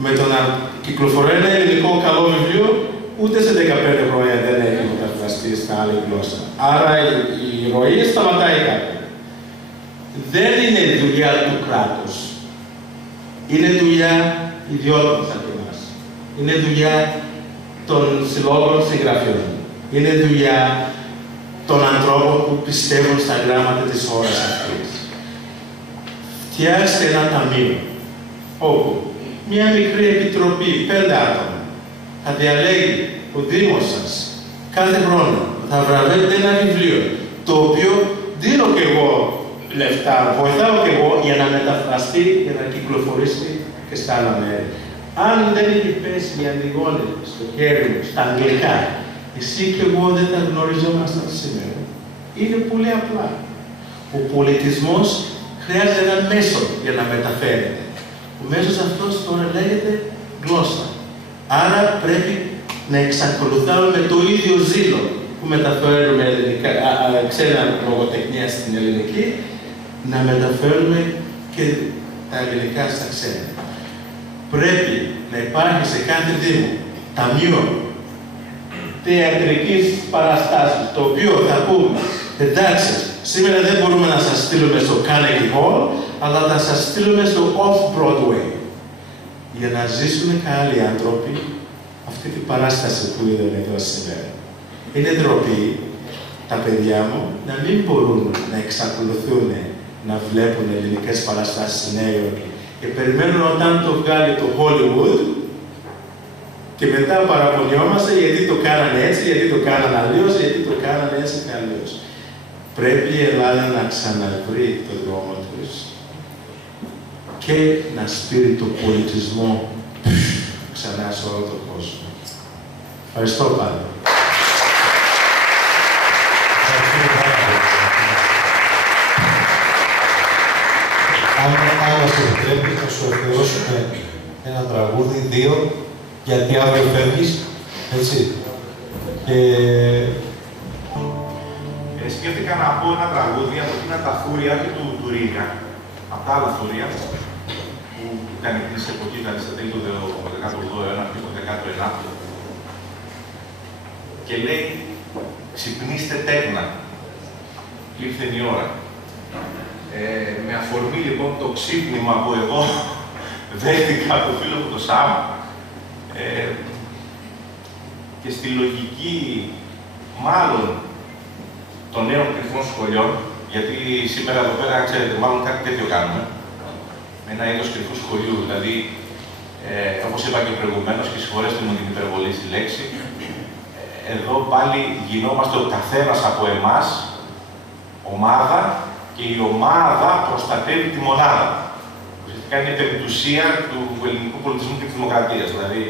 Με το να κυκλοφοράει ένα ελληνικό καλό βιβλίο, ούτε σε 15 χρόνια δεν έχει μεταφραστεί στα άλλη γλώσσα. Άρα η ροή σταματάει κάποια. Δεν είναι δουλειά του κράτους. Είναι δουλειά ιδιώτων σαν και εμάς. Είναι δουλειά των συλλόγων συγγραφείων. Είναι δουλειά των ανθρώπων που πιστεύουν στα γράμματα της χώρας αυτής. Φτιάξτε ένα ταμείο, όπου μια μικρή επιτροπή, 5 άτομα, θα διαλέγει ο Δήμος σας κάθε χρόνο. Θα βραβεύετε ένα βιβλίο, το οποίο δίνω κι εγώ λεφτά, βοηθάω κι εγώ για να μεταφραστεί και να κυκλοφορήσει και στα άλλα μέρη. Αν δεν είχε πέσει η Αντιγόνη στο χέρι μου, στα αγγλικά, εσύ και εγώ δεν θα γνωριζόμασταν σήμερα. Είναι πολύ απλά. Ο πολιτισμός χρειάζεται ένα μέσο για να μεταφέρεται. Ο μέσος αυτός τώρα λέγεται γλώσσα. Άρα πρέπει να εξακολουθάμε με το ίδιο ζήλο που μεταφέρουμε ξένα λογοτεχνία στην ελληνική, να μεταφέρουμε και τα ελληνικά στα ξένα. Πρέπει να υπάρχει σε κάθε δήμο ταμείο θεατρικής παραστάσεως, το οποίο θα πούμε, εντάξει, σήμερα δεν μπορούμε να σας στείλουμε στο Carnegie Hall, αλλά θα σας στείλουμε στο Off-Broadway, για να ζήσουν και άλλοι άνθρωποι αυτή την παράσταση που είδαμε εδώ σήμερα. Είναι ντροπή τα παιδιά μου να μην μπορούν να εξακολουθούν να βλέπουν ελληνικές παραστάσεις στη Νέα Υόρκη και περιμένουν όταν το βγάλει το Hollywood και μετά παραπονιόμαστε γιατί το κάνανε έτσι, γιατί το κάνανε αλλιώς, γιατί το κάνανε έτσι και αλλιώς. Πρέπει η Ελλάδα να ξαναβρει το δρόμο τους και να στείλει το πολιτισμό ξανά σε όλο τον κόσμο. Ευχαριστώ πάλι. Αν μας επιτρέπεις, θα σου αφιερώσουμε ένα τραγούδι, 2, γιατί αύριο φεύγεις, έτσι. Σκέφτηκα να πω ένα τραγούδι από εκείνα τα θούρια του Ρίγα, από τα άλλα θούρια, που ήταν εκείνη της εποχής, δηλαδή στα τέλη του 18ου αιώνα, αρχή του 19ου. Και λέει, ξυπνήστε τέκνα, ήρθε η ώρα. Με αφορμή λοιπόν το ξύπνημα που εγώ δέχτηκα από το φίλο μου το Σάμ, και στη λογική μάλλον των νέων κρυφών σχολιών, γιατί σήμερα εδώ πέρα, ξέρετε, μάλλον κάτι τέτοιο κάνουμε, με ένα είδος κρυφού σχολείου, δηλαδή, όπως είπα και προηγουμένως, και συγχωρέστε μου την υπερβολή στη λέξη, εδώ πάλι γινόμαστε ο καθένας από εμάς ομάδα και η ομάδα προστατεύει τη μονάδα. Ουσιαστικά είναι η περιπτουσία του ελληνικού πολιτισμού και της δημοκρατίας, δηλαδή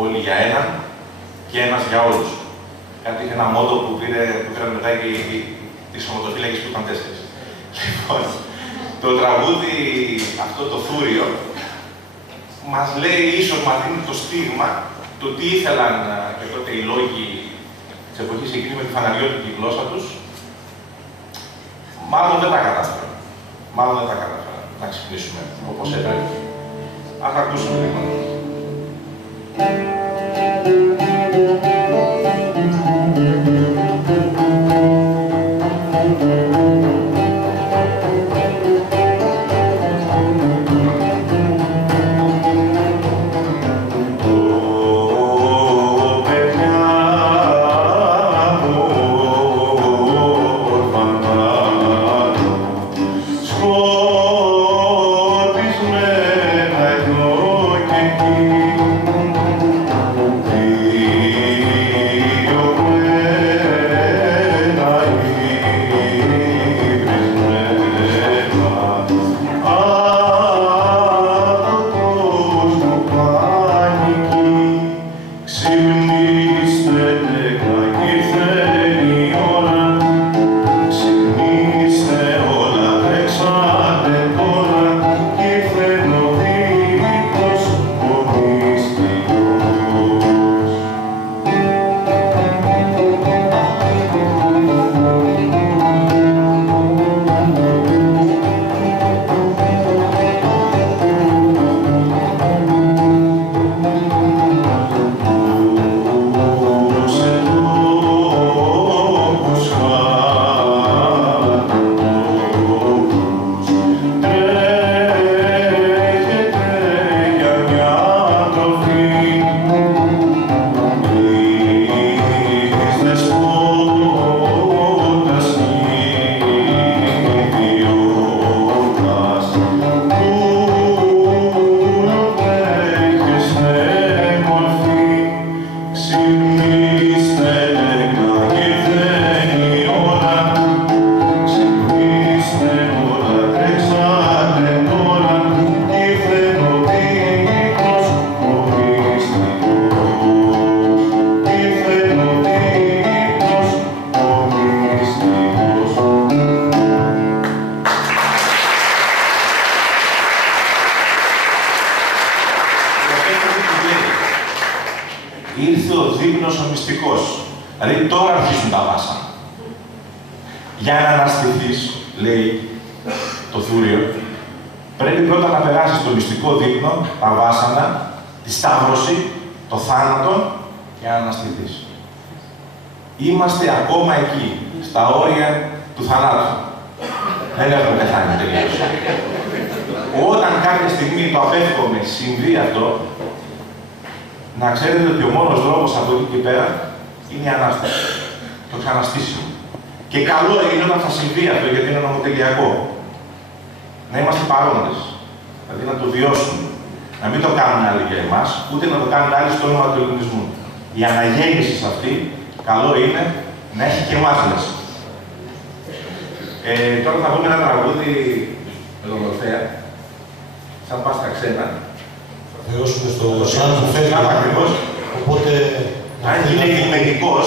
όλοι για έναν και ένας για όλους. Κάτι ένα μότο που πήραν μετά και οι σωματοφύλακες που ήταν 4. Λοιπόν, το τραγούδι αυτό το θούριο μας λέει, ίσως μας δίνει το στίγμα το τι ήθελαν και τότε οι λόγοι της εποχής εκείνη με τη φαναριώτικη γλώσσα τους. Μάλλον δεν τα κατάφεραν. Μάλλον δεν τα κατάφεραν να ξυπνήσουμε όπως έπρεπε. Ας ακούσουμε λοιπόν. Ήρθε ο δείπνος ο μυστικός. Δηλαδή τώρα αρχίζουν τα βάσανα. Για να αναστηθείς, λέει το θούριο, πρέπει πρώτα να περάσεις το μυστικό δείπνο, τα βάσανα, τη σταύρωση, το θάνατο για να αναστηθείς. Είμαστε ακόμα εκεί, στα όρια του θανάτου. Δεν έχουμε πεθάνει τελείως. Όταν κάποια στιγμή το απέφχομαι συμβεί αυτό, να ξέρετε ότι ο μόνος δρόμος από εκεί και πέρα είναι η Ανάσταση. Το ξαναστήσιμο. Και καλό είναι όταν θα συμβεί αυτό, γιατί είναι νομοτελειακό. Να είμαστε παρόντες. Δηλαδή να το βιώσουμε. Να μην το κάνουν άλλοι για εμάς, ούτε να το κάνουν άλλοι στο όνομα του ελληνισμού. Η αναγέννηση σε αυτή, καλό είναι να έχει και εμάς μέσα. Τώρα θα πούμε ένα τραγούδι με τον Ορφέα, σαν πας στα ξένα. αφιερώσουμε στο Σαν που φεύγει. Ακριβώς. Οπότε... Αν είναι κινημετικός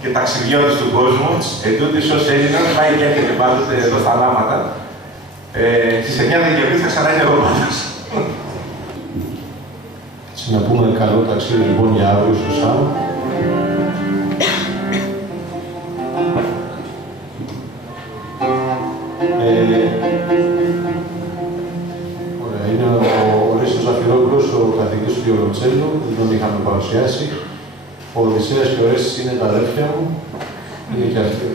και ταξιδιώτης του κόσμου, ετούτης ως Έλληνας πάει και έρχεται πάντοτε εδώ στα Λάματα. Στις 9 Δεκεμβρίου θα ξανά είναι εδώ πάντως. Να πούμε καλό ταξίδι λοιπόν για αύριο στο ΣΑΜ. Ωραία, είναι ο Ρίστος Ζαφυρόπουλος, ο καθηγητής του βιολοντσέλου, δεν τον είχαμε παρουσιάσει. Ο Οδυσσέας και ο Ρέστης είναι τα αδέρφια μου, είναι και αυτοί.